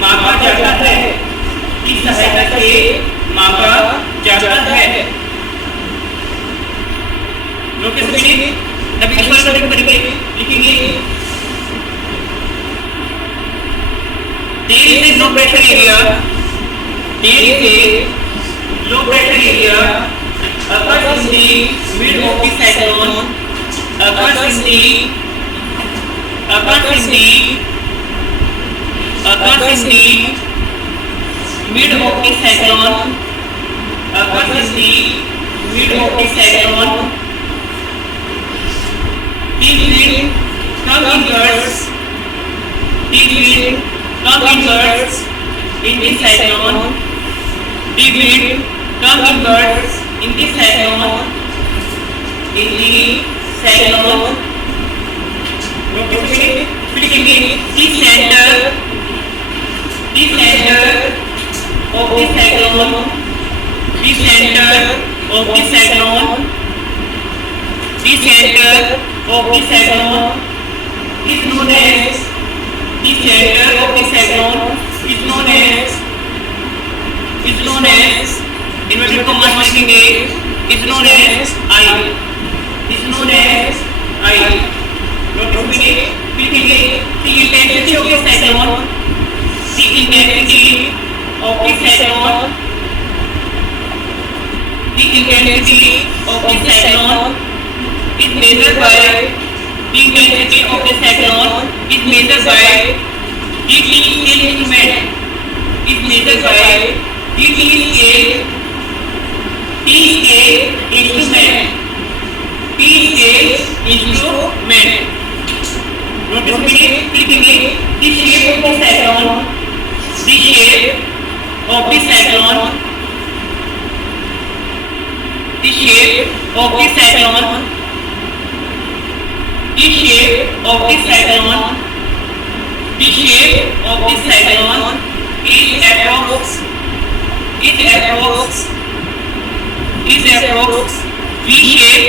मापा जाता है। इस सहायता से मापा जाता है। नोटिस करिए अभी इस बार करेंगे लिखेंगे देर से low pressure area occurs in the mid of the cyclone occurs in the mid of the cyclone these wind come in bursts in the cyclone. The wind come in bursts in the cyclone. The center of the cyclone is known as inverted comma लिखेंगे is known as I. Notice करिए लिखेंगे the intensity of the cyclone is measured by the intensity of the cyclone is measured by DT scale instrument notice करिए लिखेंगे the shape of the cyclone is approx V shape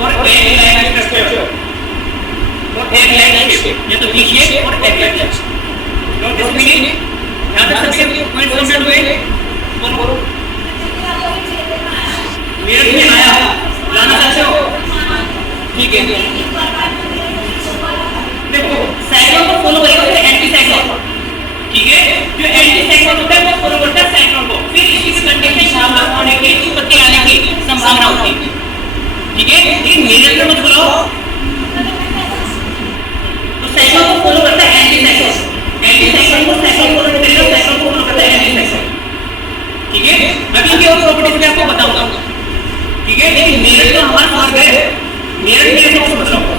और egg-like structure या तो V shape और egg-like structure। Notice करिए यहाँ तक सभी पॉइंट समझ हुए। बोलो मेरे में आया लाना चाहते हो? ठीक है देखो साइक्लोन को फॉलो करेगा फिर एंटी साइक्लोन। ठीक है जो एंटी साइक्लोन होता है वो फॉलो करता है साइक्लोन को। फिर इसी कंडीशन शामिल होने की उत्पत्ति आने की संभावना होती है। ठीक है लेकिन मेजर में मत बोलो तो साइक्लोन को फॉलो करता है एंटी साइक्लोन को फॉलो करेगा साइक्लोन को फॉलो करता है एंटी साइक्लोन। ठीक है अभी की और प्रॉपर्टीज मैं आपको बताऊंगा। ठीक है लेकिन मेजर तो हमारा मार्ग है। मेजर को बताऊंगा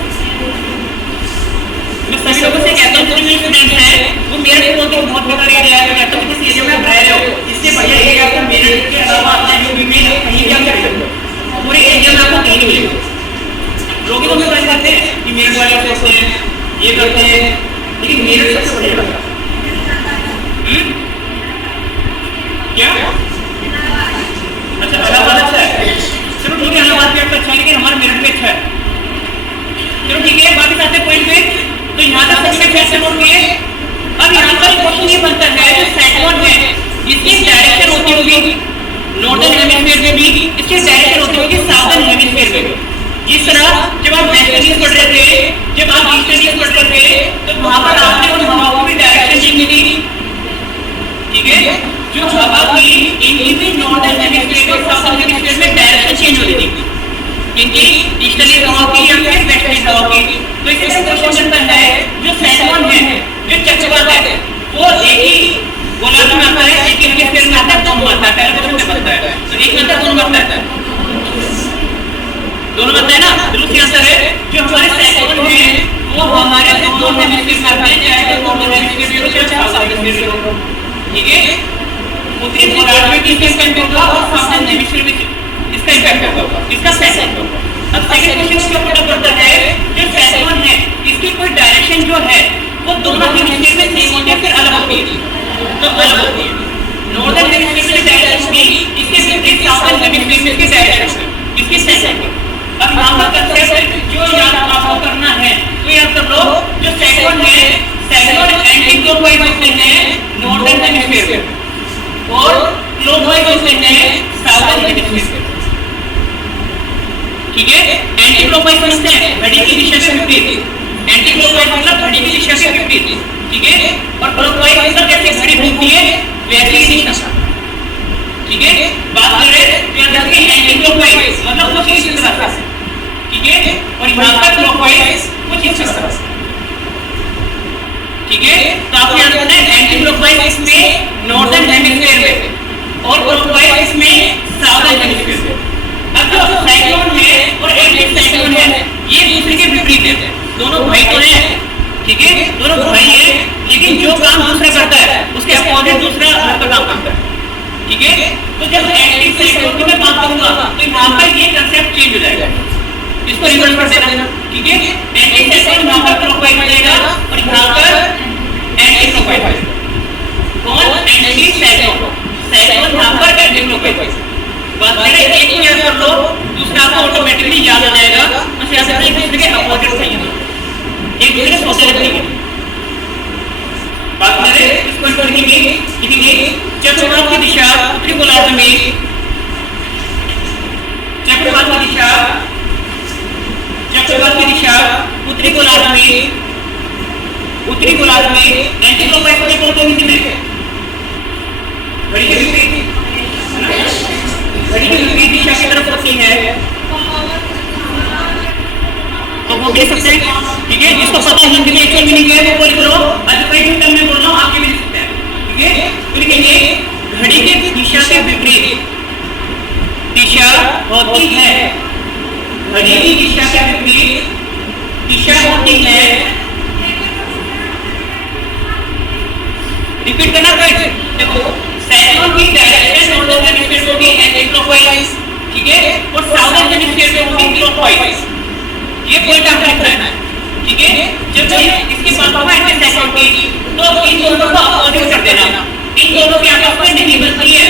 मैं सभी लोगों से कहता हूं जो मेरे स्टूडेंट हैं वो मेरे को बोलते हैं बहुत बेकार एरिया है। मैं कहता हूं किसी एरिया में रह रहे हो इससे बढ़िया एरिया आपको मेरे के अलावा अपना जो भी मेन कहीं भी आप कर सकते हो। पूरे एरिया में आपको कहीं नहीं मिलेगा। लोग तो मुझे कहते हैं कि मेरे वाले सोचते हैं ये करते हैं लेकिन मेरे सबसे बढ़िया लगता है। क्या अच्छा इलाहाबाद अच्छा है। चलो ठीक है इलाहाबाद भी आपका अच्छा है लेकिन हमारा मेरठ भी अच्छा है। चलो ठीक है बाकी आते पॉइंट पे तो यहाँ तक सबसे कैसे नोट किए। अब यहाँ पर क्वेश्चन ये बनता है जो साइक्लोन है इसकी डायरेक्शन होती होगी नॉर्दर्न हेमिस्फीयर में भी इसकी डायरेक्शन होती होगी साउदर्न हेमिस्फीयर में। जिस तरह जब आप वेस्टर्न ईस्ट पढ़ रहे थे जब आप ईस्टर्न ईस्ट पढ़ रहे थे तो वहां पर आपने उन हवाओं की डायरेक्शन देखी थी। ठीक है जो हवा की इनकी भी नॉर्दर्न हेमिस्फीयर और साउदर्न हेमिस्फीयर में डायरेक्शन चेंज होती थी। इनकी ईस्टर्ली हवा की या फिर वेस्टर्ली हवा की। तो इसे एक आंसर दोनों में आता है, दोनों में आता है ना। बिल्कुल सही आंसर है। जो हमारे साइक्लोन है वो हमारे दोनों हेमिस्फीयर करते हैं, चाहे तो नॉर्दर्न हेमिस्फीयर हो चाहे साउथर्न हेमिस्फीयर हो, ठीक है। उत्तरी गोलार्ध में किसका इम्पैक्ट होगा और साउथर्न हेमिस्फीयर में इसका इम्पैक्ट होगा, इसका साइक्लोन होगा। अब सेकंड क्वेश्चन क्या पता पड़ता है, जो साइक्लोन है इसकी कोई डायरेक्शन जो है वो दोनों हेमिस्फीयर में सेम होती है फिर अलग होती है, तो अलग होती है। नॉर्दर्न हेमिस्फीयर में डायरेक्शन भी इसके विपरीत साउथर्न हेमिस्फीयर में इसकी डायरेक्शन इसकी साइक्लोन। अब यहाँ पर कंसेप्ट जो याद आपको करना है तो याद कर लो, जो साइक्लोन है साइक्लोन एंटी क्लॉकवाइज होते हैं नॉर्दर्न हेमिस्फीयर में और क्लॉकवाइज होते हैं साउथर्न हेमिस्फीयर में, ठीक है। एंटी क्लॉकवाइज समझते हैं घड़ी की दिशा के विपरीत, एंटी क्लॉकवाइज मतलब घड़ी की दिशा के विपरीत, ठीक है। और क्लॉकवाइज मतलब जैसे घड़ी घूमती है वैसी ही दिशा, ठीक है। बात कर रहे हैं तो याद रखिए एंटी क्लॉकवाइज मतलब कुछ इस तरह से, ठीक है। और यहाँ पर क्लॉकवाइज कुछ इस तरह से, ठीक है। तो आपको याद रखना है एंटी क्लॉकवाइज इसमें नॉर्दर्न हेमिस्फीयर में और क्लॉकवाइज इसमें साउथर्न हेमिस्फीयर में। अब जो साइक्लोन है और एंटी साइक्लोन है ये दूसरे के विपरीत है, दोनों भाई तो हैं, ठीक है, दोनों भाई हैं, लेकिन जो काम दूसरा करता है उसके अपोजिट दूसरा का काम करता है, ठीक है। तो जब एंटी साइक्लोन की मैं बात करूंगा तो यहाँ पर ये कंसेप्ट चेंज हो जाएगा, इसको रिवर्स कर देना, ठीक है। एंटी साइक्लोन यहाँ पर क्लॉकवाइज जाएगा और यहाँ पर एंटी क्लॉकवाइज। कौन एंटी साइक्लोन, साइक्लोन यहाँ पर एंटी क्लॉकवाइज। बात करें एक को याद कर लो दूसरा आपको ऑटोमेटिकली याद आ जाएगा, बस याद रखना एक दूसरे के अपोजिट चाहिए, एक दूसरे के सोचने लगेंगे। बात करें इस पॉइंट पर लिखेंगे चक्रवात की दिशा उत्तरी गोलार्ध में, चक्रवात की दिशा उत्तरी गोलार्ध में, उत्तरी गोलार्ध में एंटी क्लॉकवाइज को बोलते हैं हिंदी में घड़ी के विपरीत, घड़ी के विपरीत दिशा की तरफ होती है, तो वो कह सकते हैं, ठीक है। जिसको पता है हिंदी में एक्चुअल मीनिंग है वो बोल लो, अदरवाइज टर्म में बोल रहा हूं आपके भी लिख सकते हैं, ठीक है। तो लिखेंगे घड़ी के दिशा के विपरीत दिशा होती है, घड़ी की दिशा के विपरीत दिशा होती है, रिपीट करना गाइस। देखो साइक्लोन की डायरेक्शन नॉर्दर्न हेमिस्फीयर में होगी एंटी क्लॉकवाइज, ठीक है, और साउथर्न हेमिस्फीयर में होगी क्लॉकवाइज। ये पॉइंट आपको लिखना है, ठीक है। जब इसकी बात होगा एंटी साइक्लोन की तो इन दोनों को अपोजिट कर देना, इन दोनों की आपस में नहीं बनती है,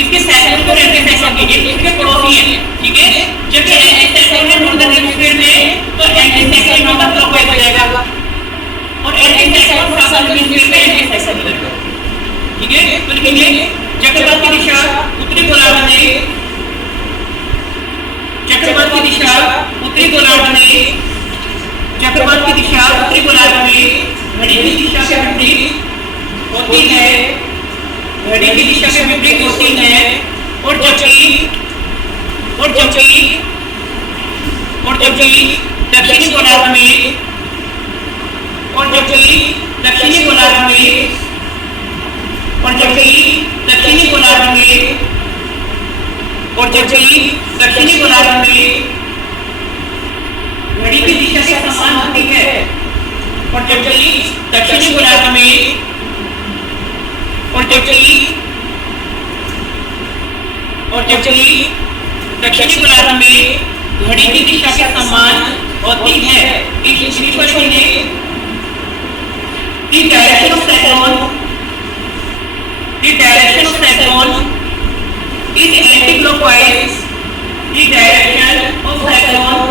इसके साइक्लोन को एंटी साइक्लोन की इसके पड़ोसी हैं, ठीक है। जब ये एंटी साइक्लोन है नॉर्दर्न हेमिस्फीयर में तो एंटी साइक्लोन नॉर्दर्न क्लॉकवाइज हो जाएगा और एंटी साइक्लोन साउथर्न हेमिस्फीयर में एंटी साइक्लोन हो जाएगा, ठीक है। तो लिखेंगे चक्रवात की दिशा उत्तरी गोलार्ध में, चक्रवात की दिशा उत्तरी गोलार्ध में, चक्रवात की दिशा उत्तरी गोलार्ध में घड़ी की दिशा के विपरीत होती है, घड़ी की दिशा के विपरीत होती है। और जबकि दक्षिणी गोलार्ध में, और जबकि दक्षिणी गोलार्ध में, और जबकि दक्षिणी गोलार्ध में, और जबकि दक्षिणी गोलार्ध में घड़ी की दिशा के समान होती है, और जबकि दक्षिणी गोलार्ध में, और जबकि दक्षिणी गोलार्ध में घड़ी की दिशा के समान होती है। इस क्वेश्चन में the direction of cyclone is anti-clockwise, the direction of cyclone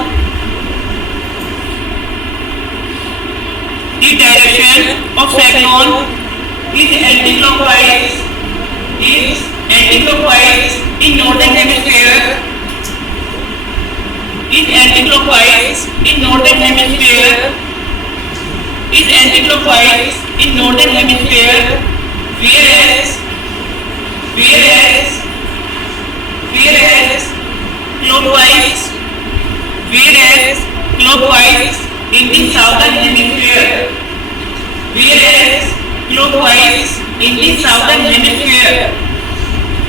is anti-clockwise in northern hemisphere, is anti-clockwise in northern hemisphere, is anti-clockwise in northern hemisphere, whereas clockwise in the southern hemisphere, whereas clockwise in the southern hemisphere,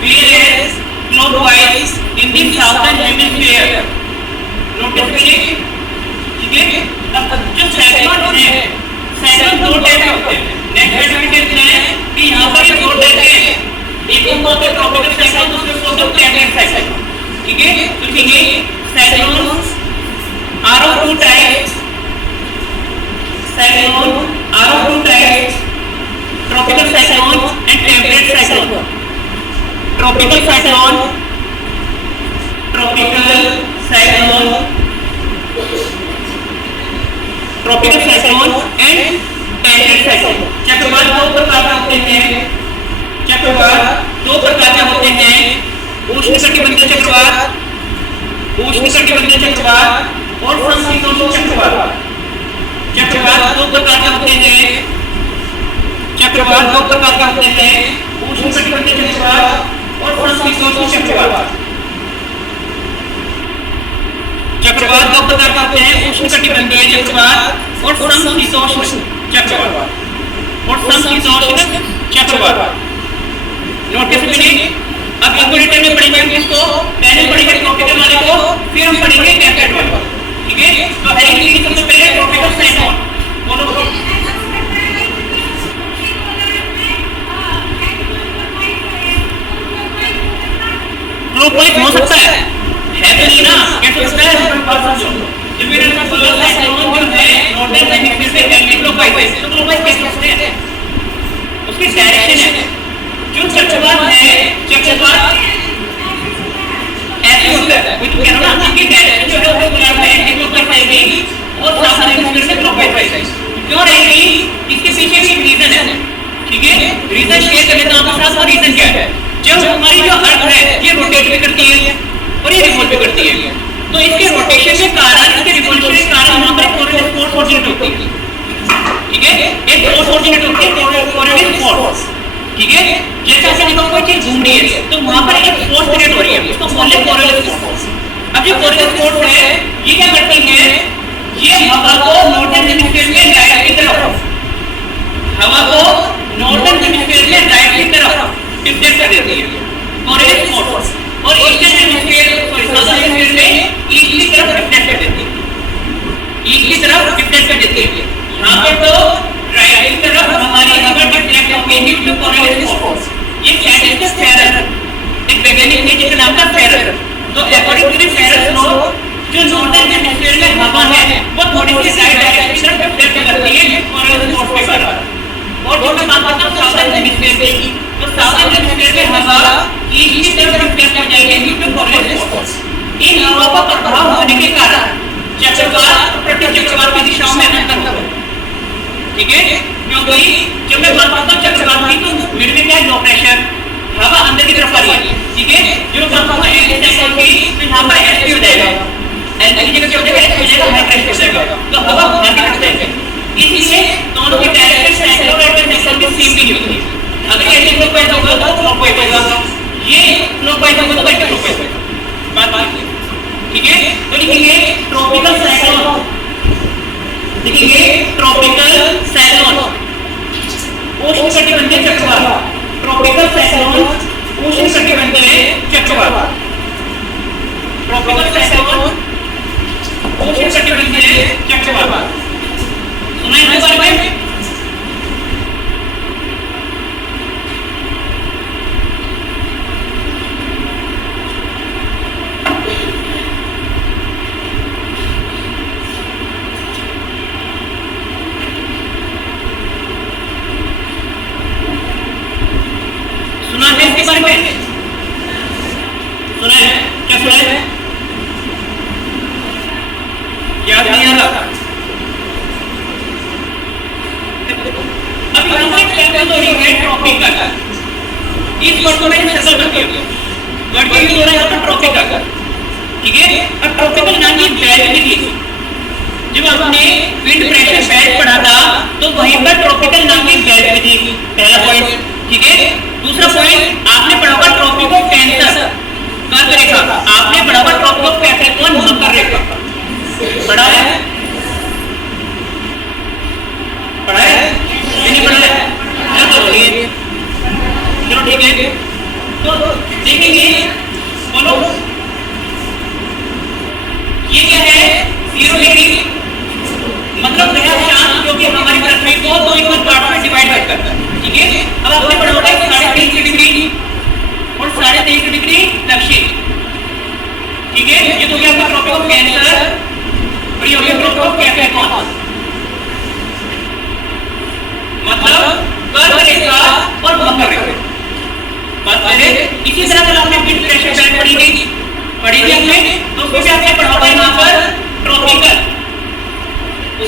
whereas clockwise in the southern hemisphere. Notice करिए, ठीक है? अब जो cyclone है, cyclone दो type के होते हैं. नेक्स्ट में कहते हैं कि यहाँ पर ये दो टाइप के हैं. एक को बोलते हैं ट्रॉपिकल साइक्लोन, दूसरे को बोलते हैं टेम्परेट साइक्लोन. ठीक है? तो देखिए cyclones are of two types. Cyclone are of two types. Tropical cyclone and temperate cyclone. Tropical cyclone, tropical cyclone, tropical cyclone and temperate cyclone. चक्रवात दो प्रकार के होते हैं. चक्रवात दो प्रकार के होते हैं. उष्णकटिबंधीय चक्रवात, उष्णकटिबंधीय चक्रवात और समशीतोष्ण चक्रवात. चक्रवात दो प्रकार के होते हैं. चक्रवात दो प्रकार के होते हैं. उष्णकटिबंधीय चक्रवात और समशीतोष्ण चक्रवात. चक्रवात दो प्रकार के होते हैं. उष्णकटिबंधीय चक्रवात और समशीतोष्ण चक्रवात. और समशीतोष्ण चक्रवात. नोटिस करिए, अब इनको डिटेल में पढ़ेंगे. इसको पहले पढ़ेंगे ट्रॉपिकल वाले को, फिर हम पढ़ेंगे टेम्परेट वाले को. ठीक है? तो है कि सबसे पहले ट्रॉपिकल साइक्लोन. बोलो क्लॉकवाइज हो सकता है तो नहीं ना? कैसे होता है? हम बात समझो. जब मेरे पास सोलर साइक्लोन जो है नॉर्दर्न हेमिस्फीयर से एंटी क्लॉकवाइज है, तो क्लॉकवाइज कैसे होते हैं? उसकी डायरेक्शन है. जो चक्रवात है, चक्रवात ऐसे होता है. वो तो कह रहा हूं ना कि डायरेक्शन जो है वो पोलर है, एंटी क्लॉकवाइज आएगी और साउथर्न हेमिस्फीयर से क्लॉकवाइज आएगी. क्यों रहेगी? इसके पीछे भी एक रीजन है. ठीक है? रीजन शेयर कर लेता हूं आपके साथ. वो रीजन क्या है? जब हमारी जो अर्थ है ये रोटेट भी करती है और ये रिवॉल्व भी करती है, तो इसके रोटेशन के कारण, इसके रिवॉल्यूशन के कारण यहाँ पर कोरोनल फोर्स ओरिजिनेट होती है. ठीक है? एक फोर्स ओरिजिनेट होती है, कोरोनल फोर्स. ठीक है? जैसे आपने देखा कोई चीज घूम रही है तो वहां पर एक फोर्स क्रिएट हो रही है, उसको बोलते हैं कोरोनल फोर्स. अब जो कोरोनल फोर्स है ये क्या करती है? ये हवा को नॉर्दर्न हेमिस्फीयर में राइट की तरफ, हवा को नॉर्दर्न हेमिस्फीयर में राइट की तरफ डिफ्लेक्ट कर देती है कोरोनल फोर्स, और eastern hemisphere, sorry southern hemisphere में ईस्ट की तरफ डिफ्लेक्ट कर देती है. ईस्ट की तरफ डिफ्लेक्ट कर देती है. यहां पे तो राइट की तरफ हमारी हवा डिफ्लेक्ट होगी ड्यू टू कोरोनल फोर्स. ये क्या है? फेरर, एक वैज्ञानिक है जिसका नाम था फेरर. तो according to the Ferrel law, जो नॉर्दर्न हेमिस्फीयर में हवा है वो थोड़ी सी राइट डायरेक्शन में डिफ्लेक्ट करती है कोरोनल फोर्स के कारण. और जो मैं बात करता हूं साउथर्न हेमिस्फीयर की, तो साउथर्न हेमिस्फीयर में हवा ईस्ट की तरफ डिफ्लेक्ट हो जाएगी ड्यू टू कोरोनल फोर्स. इन हवा का प्रभाव होने के कारण चक्रवात प्रति चक्रवात की दिशाओं में अंतर होता है. ठीक है? क्योंकि जब मैं बात करता हूं चक्रवात की, तो मिड में क्या है? लो प्रेशर, हवा अंदर की तरफ आ रही है. ठीक है? जो बात करता हूं एंटी साइक्लोन की, तो यहां पर एस हो जाएगा, एस की जगह क्या हो जाएगा? एस हो जाएगा, हाई प्रेशर हो जाएगा, तो हवा बाहर की तरफ जाएगी. इसलिए दोनों की डायरेक्शन साइक्लोन और एंटी साइक्लोन की सेम भी होती है. अगर ये एंटी क्लॉकवाइज होगा तो क्लॉकवाइज होगा, ये क्लॉकवाइज होगा तो एंटी क्लॉकवाइज होगा. बात ठीक है? तो लिखेंगे ट्रॉपिकल साइक्लोन. लिखेंगे ट्रॉपिकल साइक्लोन, उष्णकटिबंधीय चक्रवात. ट्रॉपिकल साइक्लोन, उष्णकटिबंधीय चक्रवात. ट्रॉपिकल साइक्लोन, उष्णकटिबंधीय चक्रवात. सुना है इसके बारे में? सुना है इसके बारे में? सुना है? क्या सुना है? याद नहीं आ रहा? अब यहाँ पर कैपिटल हो रही है ट्रॉपिकल. इस वर्ड को मैंने सर्कल कर दिया. वर्ड क्या यूज हो रहा है यहाँ पर? ट्रॉपिकल. ठीक है? अब ट्रॉपिकल नाम की बेल्ट भी थी. जब आपने विंड प्रेशर बेल्ट पढ़ा था तो वहीं पर ट्रॉपिकल नाम की बेल्ट भी थी. पहला पॉइंट. ठीक है? दूसरा पॉइंट आपने पढ़ा होगा ट्रॉपिक ऑफ कैंसर, कर्क रेखा. आपने पढ़ा होगा ट्रॉपिक ऑफ कैप्रिकॉर्न, मकर रेखा. पढ़ा है? पढ़ा है? नहीं पढ़ा है? चलो ठीक है. तो देखेंगे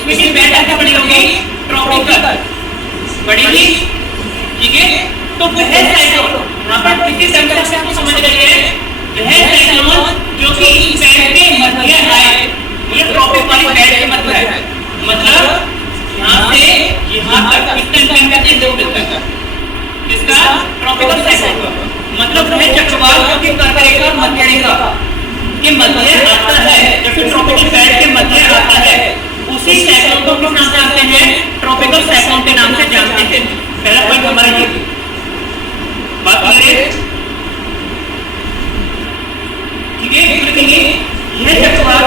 इसमें भी बैठ क्या बड़ी होगी, ट्रॉपिकल बढ़ेगी, ठीक है। तो वह साइक्लोन यहाँ पर किसी टर्म से आपको समझ गई है, वह साइक्लोन जो कि इस बैंड के मध्य आए, ये ट्रॉपिक वाली बैंड के मध्य आए, मतलब यहाँ से यहाँ तक इस टाइम का एंड मिलता है इसका ट्रॉपिकल साइक्लोन, मतलब वह चक्रवात जो कि कर्क रेखा और मध्य रेखा के मध्य आता है, जो कि ट्रॉपिकल बैंड के मध्य आता है, उसी साइक्लोन को किस नाम से जानते हैं, ट्रॉपिकल साइक्लोन के नाम से जानते हैं। पहला पॉइंट हमारा ये बात करें, ठीक है। देखेंगे यह चक्रवात,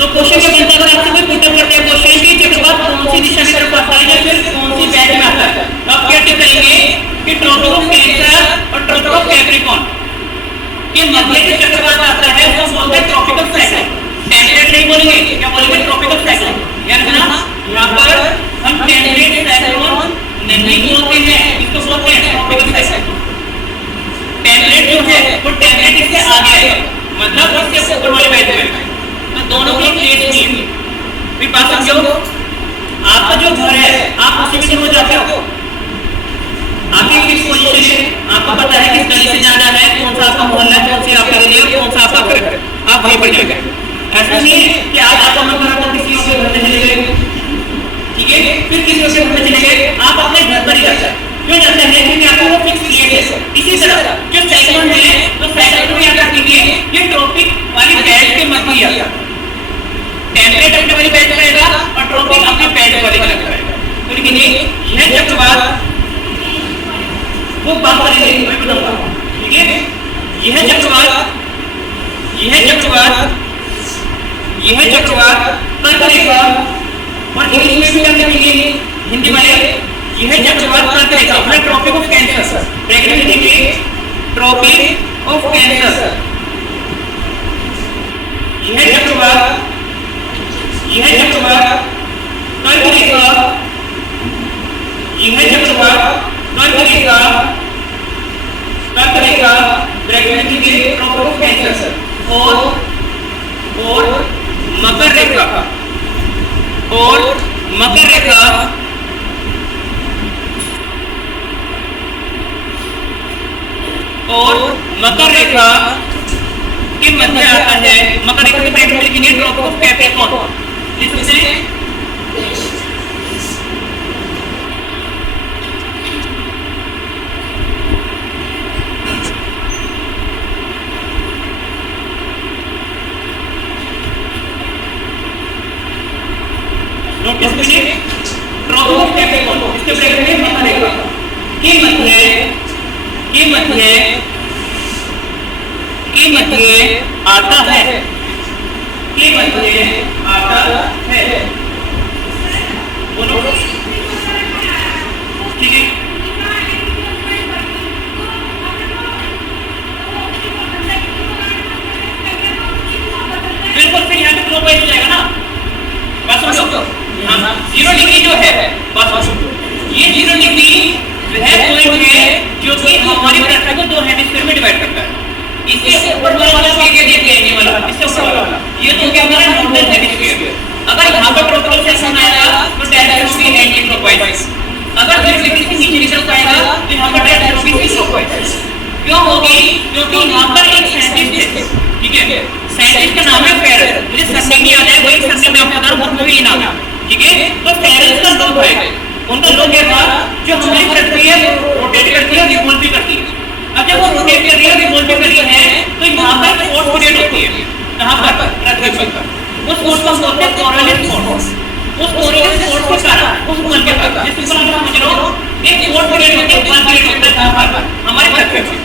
तो क्वेश्चन क्या बनता है, अगर आपसे कोई पुटअप करते हैं क्वेश्चन कि चक्रवात कौन सी दिशा की तरफ आता है या फिर कौन सी बैंड में आता है, तो आप क्या टिक करेंगे कि ट्रॉपिक ऑफ कैंसर और ट्रॉपिक ऑफ कैप्रिकॉर्न के मध्य के चक्रवात आता है, वो बोलते हैं ट्रॉपिकल साइक्लोन। टेम्परेट नहीं बोलेंगे, क्या बोलेंगे, ट्रॉपिकल साइक्लोन। याद रखना यहाँ पर हम टेम्परेट साइक्लोन नहीं बोलते हैं, इसको बोलते हैं ट्रॉपिकल साइक्लोन। टेम्परेट जो है वो टेम्परेट इससे आगे है, मतलब इससे ऊपर वाले बैंड में, तो दोनों की केस नहीं है। फिर बात समझो, आपका जो घर है आप उसी में हो जाते हो, आपकी फिक्स पोजीशन है, आपको पता है किस गली से जाना है, कौन सा आपका मोहल्ला, कौन सी आपका गली है, कौन सा आपका घर है, आप वहीं पर जाएंगे। ऐसा नहीं है कि आज आपका मन करा तो किसी और के घर में चले गए, ठीक है, फिर किसी और के घर में चले गए, आप अपने घर पर ही जाते हैं। क्यों जाते हैं, क्योंकि आपको वो फिक्स प्लेस है। इसी तरह जो साइक्लोन है, तो साइक्लोन को याद रखेंगे ये ट्रॉपिक वाली बैंड के मध्य आता है, टेम्परेट अपने वाली बैंड में रहेगा और ट्रॉपिक अपने बैंड वाली में रहेगा। तो लेकिन यह चक्रवात वो बात करेंगे, मैं बताऊंगा, ठीक है। यह चक्रवात कर्क रेखा, और इंग्लिश में भी क्या लिखेंगे हिंदी वाले, यह चक्रवात कर्क रेखा मतलब ट्रॉपिक ऑफ कैंसर, ब्रैकेट में लिखेंगे ट्रॉपिक ऑफ कैंसर। यह चक्रवात कर्क रेखा, यह चक्रवात कर्क रेखा ब्रैकेट में लिखेंगे ट्रॉपिक ऑफ कैंसर, और मकर रेखा, के मध्य आता है, मकर रेखा के ब्रैकेट में लिखेंगे ट्रॉपिक ऑफ कैप्रिकॉर्न। नोटिस करिए ट्रॉपिक ऑफ कैप्रिकॉर्न, इसके ब्रैकेट में मकर रेखा के मध्य आता है, बोलो, ठीक है। बिल्कुल, फिर यहाँ पे क्लॉकवाइज जाएगा ना, बात समझो। यहाँ 0 डिग्री जो है, बात समझो, ये 0 डिग्री वह पॉइंट है जो कि हमारी पृथ्वी को दो हेमिस्फीयर में डिवाइड करता है। इससे ऊपर वाला क्या देते हैं, ये वाला, इससे ऊपर वाला, ये तो क्या हमारा नॉर्दर्न हेमिस्फीयर। अगर यहाँ पर ट्रॉपिकल सेक्शन आएगा तो डायरेक्ट होगी एंटी क्लॉकवाइज, अगर 0 डिग्री से नीचे निकल पाएगा तो यहाँ पर डायरेक्ट होगी क्लॉकवाइज। क्यों होगी, क्योंकि यहाँ पर एक साइंटिस्ट है, ठीक है, साइंटिस्ट का नाम है फेरेल, मुझे सरनेम नहीं आता है, वही सरनेम मैं आपको बता रहा हूँ, वही नाम है, ठीक है। तो फेरेल का लॉ है, उनका लॉ क्या था, जो हमारी पृथ्वी है रोटेट करती है, रिवॉल्व भी करती है। अब जब वो रोटेट कर रही है, रिवॉल्व भी कर रही है, तो यहाँ पर फोर्स क्रिएट होती है, कहाँ पर, पृथ्वी पर। उस फोर्स को बोलते हैं कोरियोलिस फोर्स। उस कोरियोलिस फोर्स के कारण, उस बल के कारण, जिस ऊपर आप समझ रहे हो, एक फोर्स क्रिएट होती है, बल क्रिएट होता है कहाँ पर, हमारी पृथ्वी पर।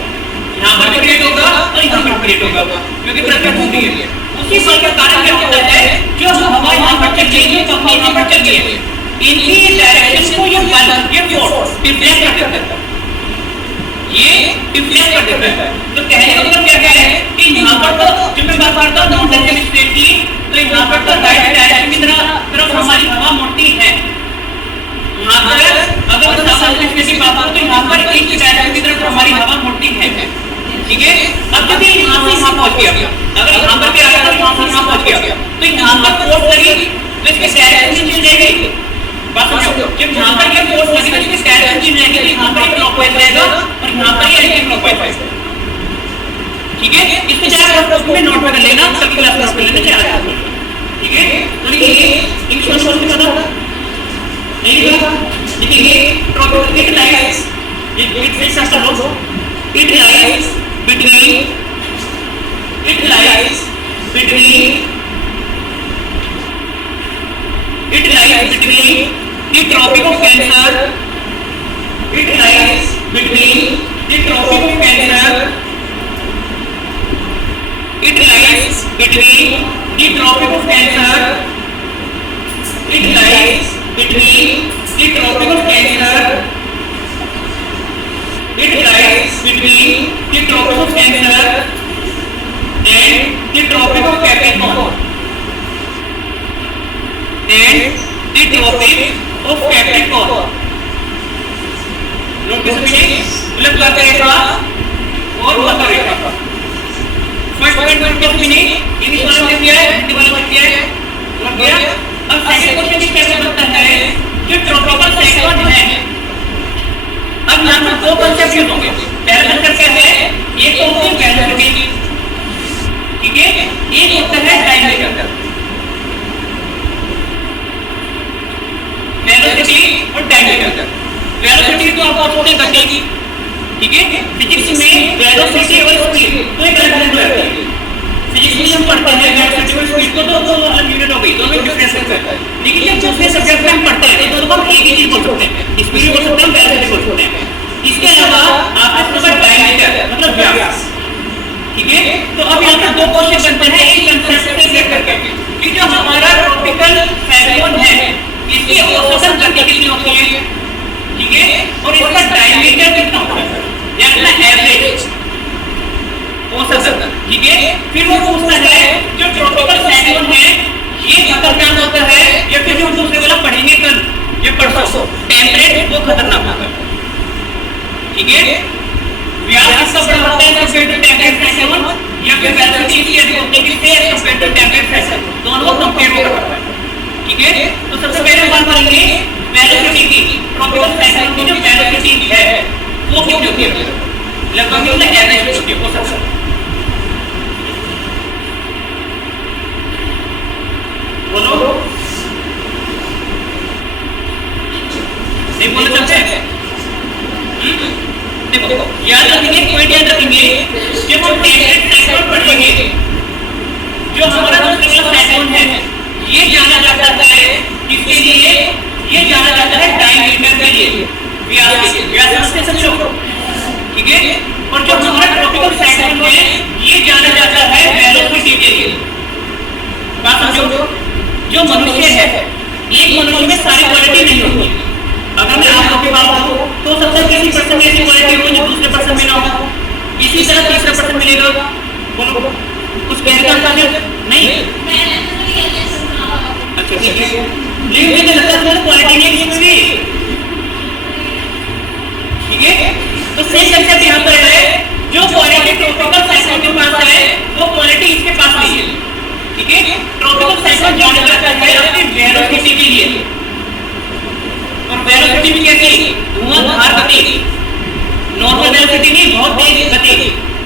यहाँ पर भी क्रिएट होगा और यहाँ पर क्रिएट होगा, क्योंकि पृथ्वी घूमती है। उसी बल के कारण क्या होता है, जो हवा यहाँ पर चल रही है, जो हवा यहाँ पर चल रही है, इनकी डायरेक्शन को ये बल, ये फोर्स डिफ्लेक्ट कर देता है, ये डिफ्लेक्ट कर देता है। तो कहने का मतलब क्या है कि यहाँ पर तो जब मैं बात करता हूँ नॉर्दर्न हेमिस्फीयर की, तो यहाँ पर तो राइट डायरेक्शन की तरफ हमारी हवा मुड़ती है। यहाँ पर अगर साउथ हेमिस्फीयर की बात करूँ तो यहाँ पर एक डायरेक्शन की तरफ हमारी हवा मुड़ती है, ठीक है। अब जब ये यहाँ से यहाँ पहुँच गया, अगर यहाँ पर भी आया तो यहाँ से यहाँ पहुँच गया, तो यहाँ पर फोर्स लगी इसकी डायरेक्शन चेंज हो जाएगी। बात समझो, जब यहाँ पर ये फोर्स लगेगा इसकी डायरेक्शन चेंज हो जाएगी, यहाँ पर क्लॉकवाइज रहेगा और यहाँ पर ये एंटी क्लॉकवाइज है। ठीक है, इसमें चाहे आप में नोट कर लेना, कभी क्लास में नोट कर लेना चाहे। ठीक है, तो ये इंग्लिश में पता नहीं होगा। देखिए इट लाइज, ये it fix after low, it lies between, it lies between, it lies between the tropic of Cancer, it lies between the tropic of Cancer, it lies between the tropic of Cancer, it lies between the tropic of Cancer, it lies between the tropic of Cancer and the tropic of Capricorn, and the tropic of Capricorn. Notice कीजिए, मतलब क्या करेगा और क्या करेगा। First point notice कीजिए, English वाला में क्या है, हिंदी वाला में क्या है, समझ गया। अब सेकंड क्वेश्चन कैसे बनता है, जो ट्रॉपिकल साइक्लोन है। अब यहाँ पर दो कांसेप्ट यूज होंगे। पहला कांसेप्ट क्या है, एक तो होती है वेलोसिटी, ठीक है, एक होता है डायमीटर। वेलोसिटी और डायमीटर। वेलोसिटी तो आपको थोड़ी घटेगी, ठीक है, फिजिक्स में वेलोसिटी और स्पीड तो एक अलग अलग रहता है। फिजिक्स में हम पढ़ते हैं वेलोसिटी और स्पीड को तो अलग यूनिट हो गई, दोनों डिफरेंस है। लेकिन जब दूसरे सब्जेक्ट में हम पढ़ते हैं तो हम एक ही चीज बोल सकते हैं, स्पीड बोल सकते हैं, वेलोसिटी बोल सकते हैं। इसके अलावा आपने सुना डायमीटर मतलब व्यास, ठीक है। तो अब यहाँ पर दो क्वेश्चन बनते हैं एक कंसेप्ट से लेकर के कि जो हमारा ट्रॉपिकल साइक्लोन है इसकी औसतन गति कितनी होती है, ठीक है, और इसका डायमीटर कितना होता है, यानी एवरेज औसतन, ठीक है। फिर वो पूछता है जो ट्रॉपिकल साइक्लोन है ये खतरनाक होता है या फिर जो दूसरे वाला पढ़ेंगे कल ये परसों टेम्परेट वो खतरनाक होता है, ठीक है। व्यास इसका बड़ा होता है कंपेयर टू टेम्परेट साइक्लोन या फिर वेलोसिटी इसकी अधिक होती है किससे कंपेयर टू टेम्परेट साइक्लोन, दोनों कंपेयर करता है, ठीक है। तो सबसे पहले बात करेंगे वेलोसिटी की। ट्रॉपिकल साइक्लोन की जो वेलोसिटी है वो कितनी होती है, लगभग उसका एवरेज होती है औसतन। बोलो नहीं बोले चलते हैं। देखो याद रखेंगे, पॉइंट याद रखेंगे, जब हम टेम्परेट साइक्लोन पढ़ेंगे जो हमारा दूसरा साइक्लोन है ये जाना जाता है किसके लिए, ये जाना जाता है डायमीटर के लिए, व्यास से समझो, ठीक है। और जो हमारा ट्रॉपिकल साइक्लोन है ये जाना जाता है वेलोसिटी के लिए। बात समझो, जो मनुष्य है एक मनुष्य में सारी क्वालिटी नहीं होती। अगर मैं आप लोगों की बात करूं तो सबसे किसी पर्सन में ऐसी क्वालिटी होगी जो दूसरे पर्सन में ना हो, इसी तरह तीसरा पर्सन मिलेगा। बोलो कुछ कहने का मतलब नहीं, अच्छा ठीक है, लेकिन मुझे लगता है क्वालिटी नहीं है किसी भी, ठीक है। तो सेम कंसेप्ट यहाँ पर है, जो क्वालिटी ट्रॉपिकल साइक्लोन के पास है वो क्वालिटी इसके पास नहीं है, ठीक है। ट्रॉपिकल साइक्लोन जाना जाता है अपनी वेलोसिटी के लिए, और वेलोसिटी भी कैसी, धुआंधार गति, नॉर्मल वेलोसिटी नहीं, बहुत तेज गति,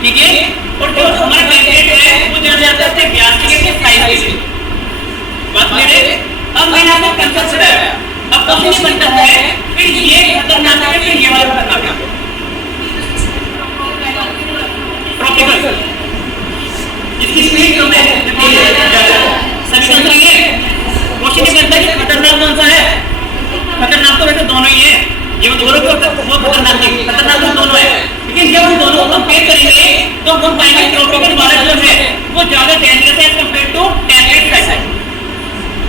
ठीक है। और जो हमारा टेम्परेचर है वो जाना जाता है व्यास के साइज से। बात मेरे अब मैंने आपको कंसेप्ट बताया, अब क्वेश्चन बनता है फिर ये खतरनाक है फिर ये वाला खतरनाक है। ट्रॉपिकल इसकी स्पीड कम है, सभी समझेंगे। क्वेश्चन ये बनता है कि खतरनाक कौन सा है, खतरनाक तो वैसे दोनों ही है, ये दोनों को वो खतरनाक नहीं, खतरनाक तो दोनों है, लेकिन जब हम दोनों को कंपेयर करेंगे तो हम पाएंगे ट्रॉपिकल वाला जो है वो ज्यादा डेंजरस है कंपेयर टू टेम्परेट साइक्लोन,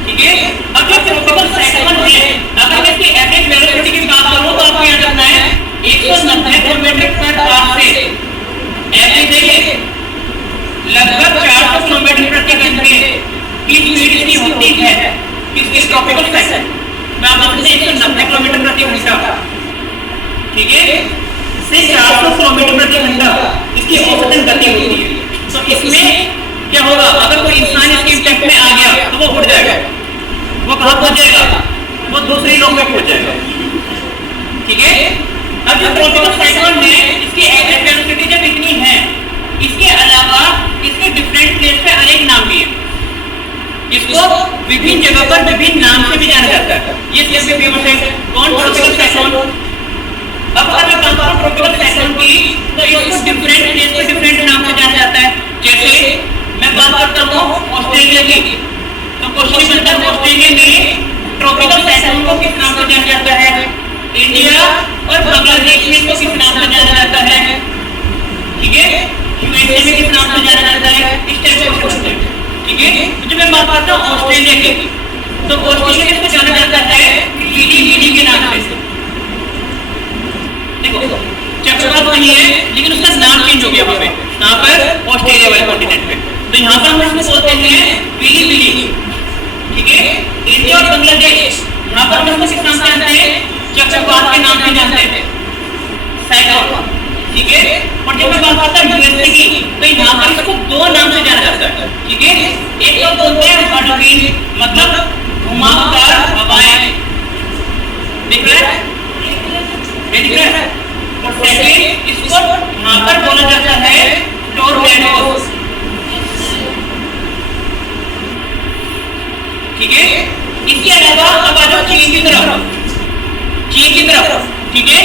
ठीक है। अब जो ट्रॉपिकल साइक्लोन है अगर मैं इसकी एवरेज वेलोसिटी की बात करूं तो आपको याद रखना है 190 किलोमीटर पर आवर से एवरेज है लगभग 400 किलोमीटर प्रति घंटे की स्पीड इसकी होती है किसकी ट्रॉपिकल साइक्लोन में, आप समझते हैं 190 किलोमीटर प्रति घंटा, ठीक है, से 400 किलोमीटर प्रति घंटा इसकी औसतन गति होती है। तो इसमें क्या होगा, अगर कोई इंसान इसके इम्पैक्ट में आ गया तो वो उड़ जाएगा, वो कहाँ पहुंच जाएगा, वो दूसरी लो में पहुंच जाएगा। ठीक है, अब जो ट्रॉपिकल साइक्लोन है इसकी एवरेज वेलोसिटी जब इतनी है, इसके अलावा इसके डिफरेंट प्लेस पे अनेक नाम भी है, इसको विभिन्न जगह पर विभिन्न नाम से भी जाना जाता है। ये सबसे फेमस है कौन, ट्रॉपिकल साइक्लोन। अब अगर मैं बात करूं ट्रॉपिकल साइक्लोन की, तो इसको डिफरेंट प्लेस पे डिफरेंट नाम से जाना जाता है। जैसे मैं बात करता हूं ऑस्ट्रेलिया की, तो क्वेश्चन बनता है ऑस्ट्रेलिया में ट्रॉपिकल साइक्लोन को किस नाम से जाना जाता है। इंडिया और बांग्लादेश में इसको किस नाम से जाना जाता है। ठीक है, यूएसए में किस नाम से जाना जाता है, इस टाइप के क्वेश्चन है। ठीक है, तो जब मैं बात करता हूं ऑस्ट्रेलिया की, तो ऑस्ट्रेलिया में इसको जाना जाता है वीडी के नाम से। देखो चक्रवात नहीं है, लेकिन उसका नाम चेंज हो गया वहां पे, यहाँ पर ऑस्ट्रेलिया वाले कॉन्टिनेंट पे, तो यहाँ पर हम इसको बोलते हैं विली। ठीक है, इंडिया और बांग्लादेश यहाँ पर हम इसको किस नाम से जानते हैं, चक्रवात के नाम से जानते हैं, साइक्लोन। ठीक है, और जब मैं बात करता हूँ यूएसए की, तो यहाँ पर इसको दो नाम से जाना जाता है। ठीक है, एक तो बोलते हैं हर्डविंड, मतलब घुमावदार हवाएं, दिख रहा है, दिख रहा है। और सेकंड इसको यहाँ पर बोला जाता है टोर्नेडोस। ठीक है, इसके अलावा अब आ जाओ चीन की तरफ, ठीक है,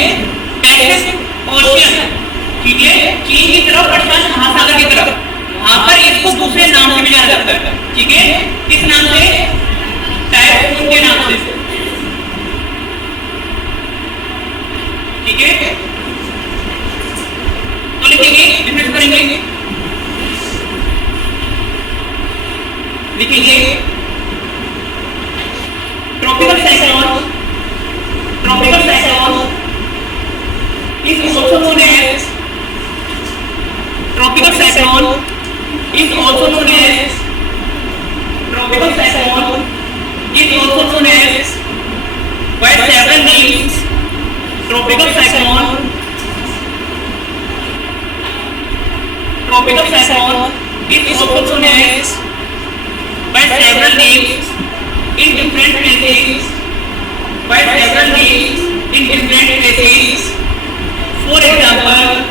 पैसिफिक ओशियन। ठीक है, चीन की तरफ, प्रशांत महासागर की तरफ, वहां पर इसको दूसरे नाम से भी जाना जाता है। ठीक है, किस नाम से, टाइफून के नाम से। ठीक है, तो लिखेंगे, डिफरेंस करेंगे, लिखेंगे tropical cyclone is also known as tropical cyclone is also known as tropical cyclone is also known as by several names. Tropical cyclone is also known as by several names in different places. By several names in different places. For example,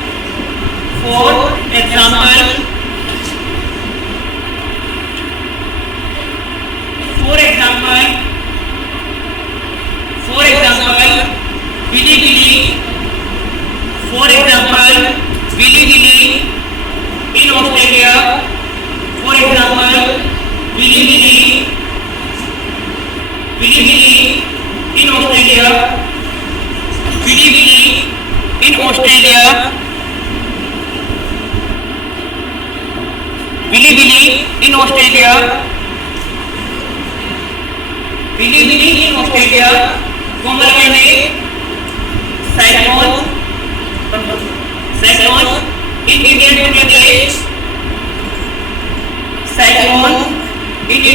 Vili Vili in Australia. For example, Vili Vili in Australia. Vili Vili in Australia. Vili Vili in Australia. Vili Vili in Australia. Common name cyclone in Indian Bangladesh. Cyclone in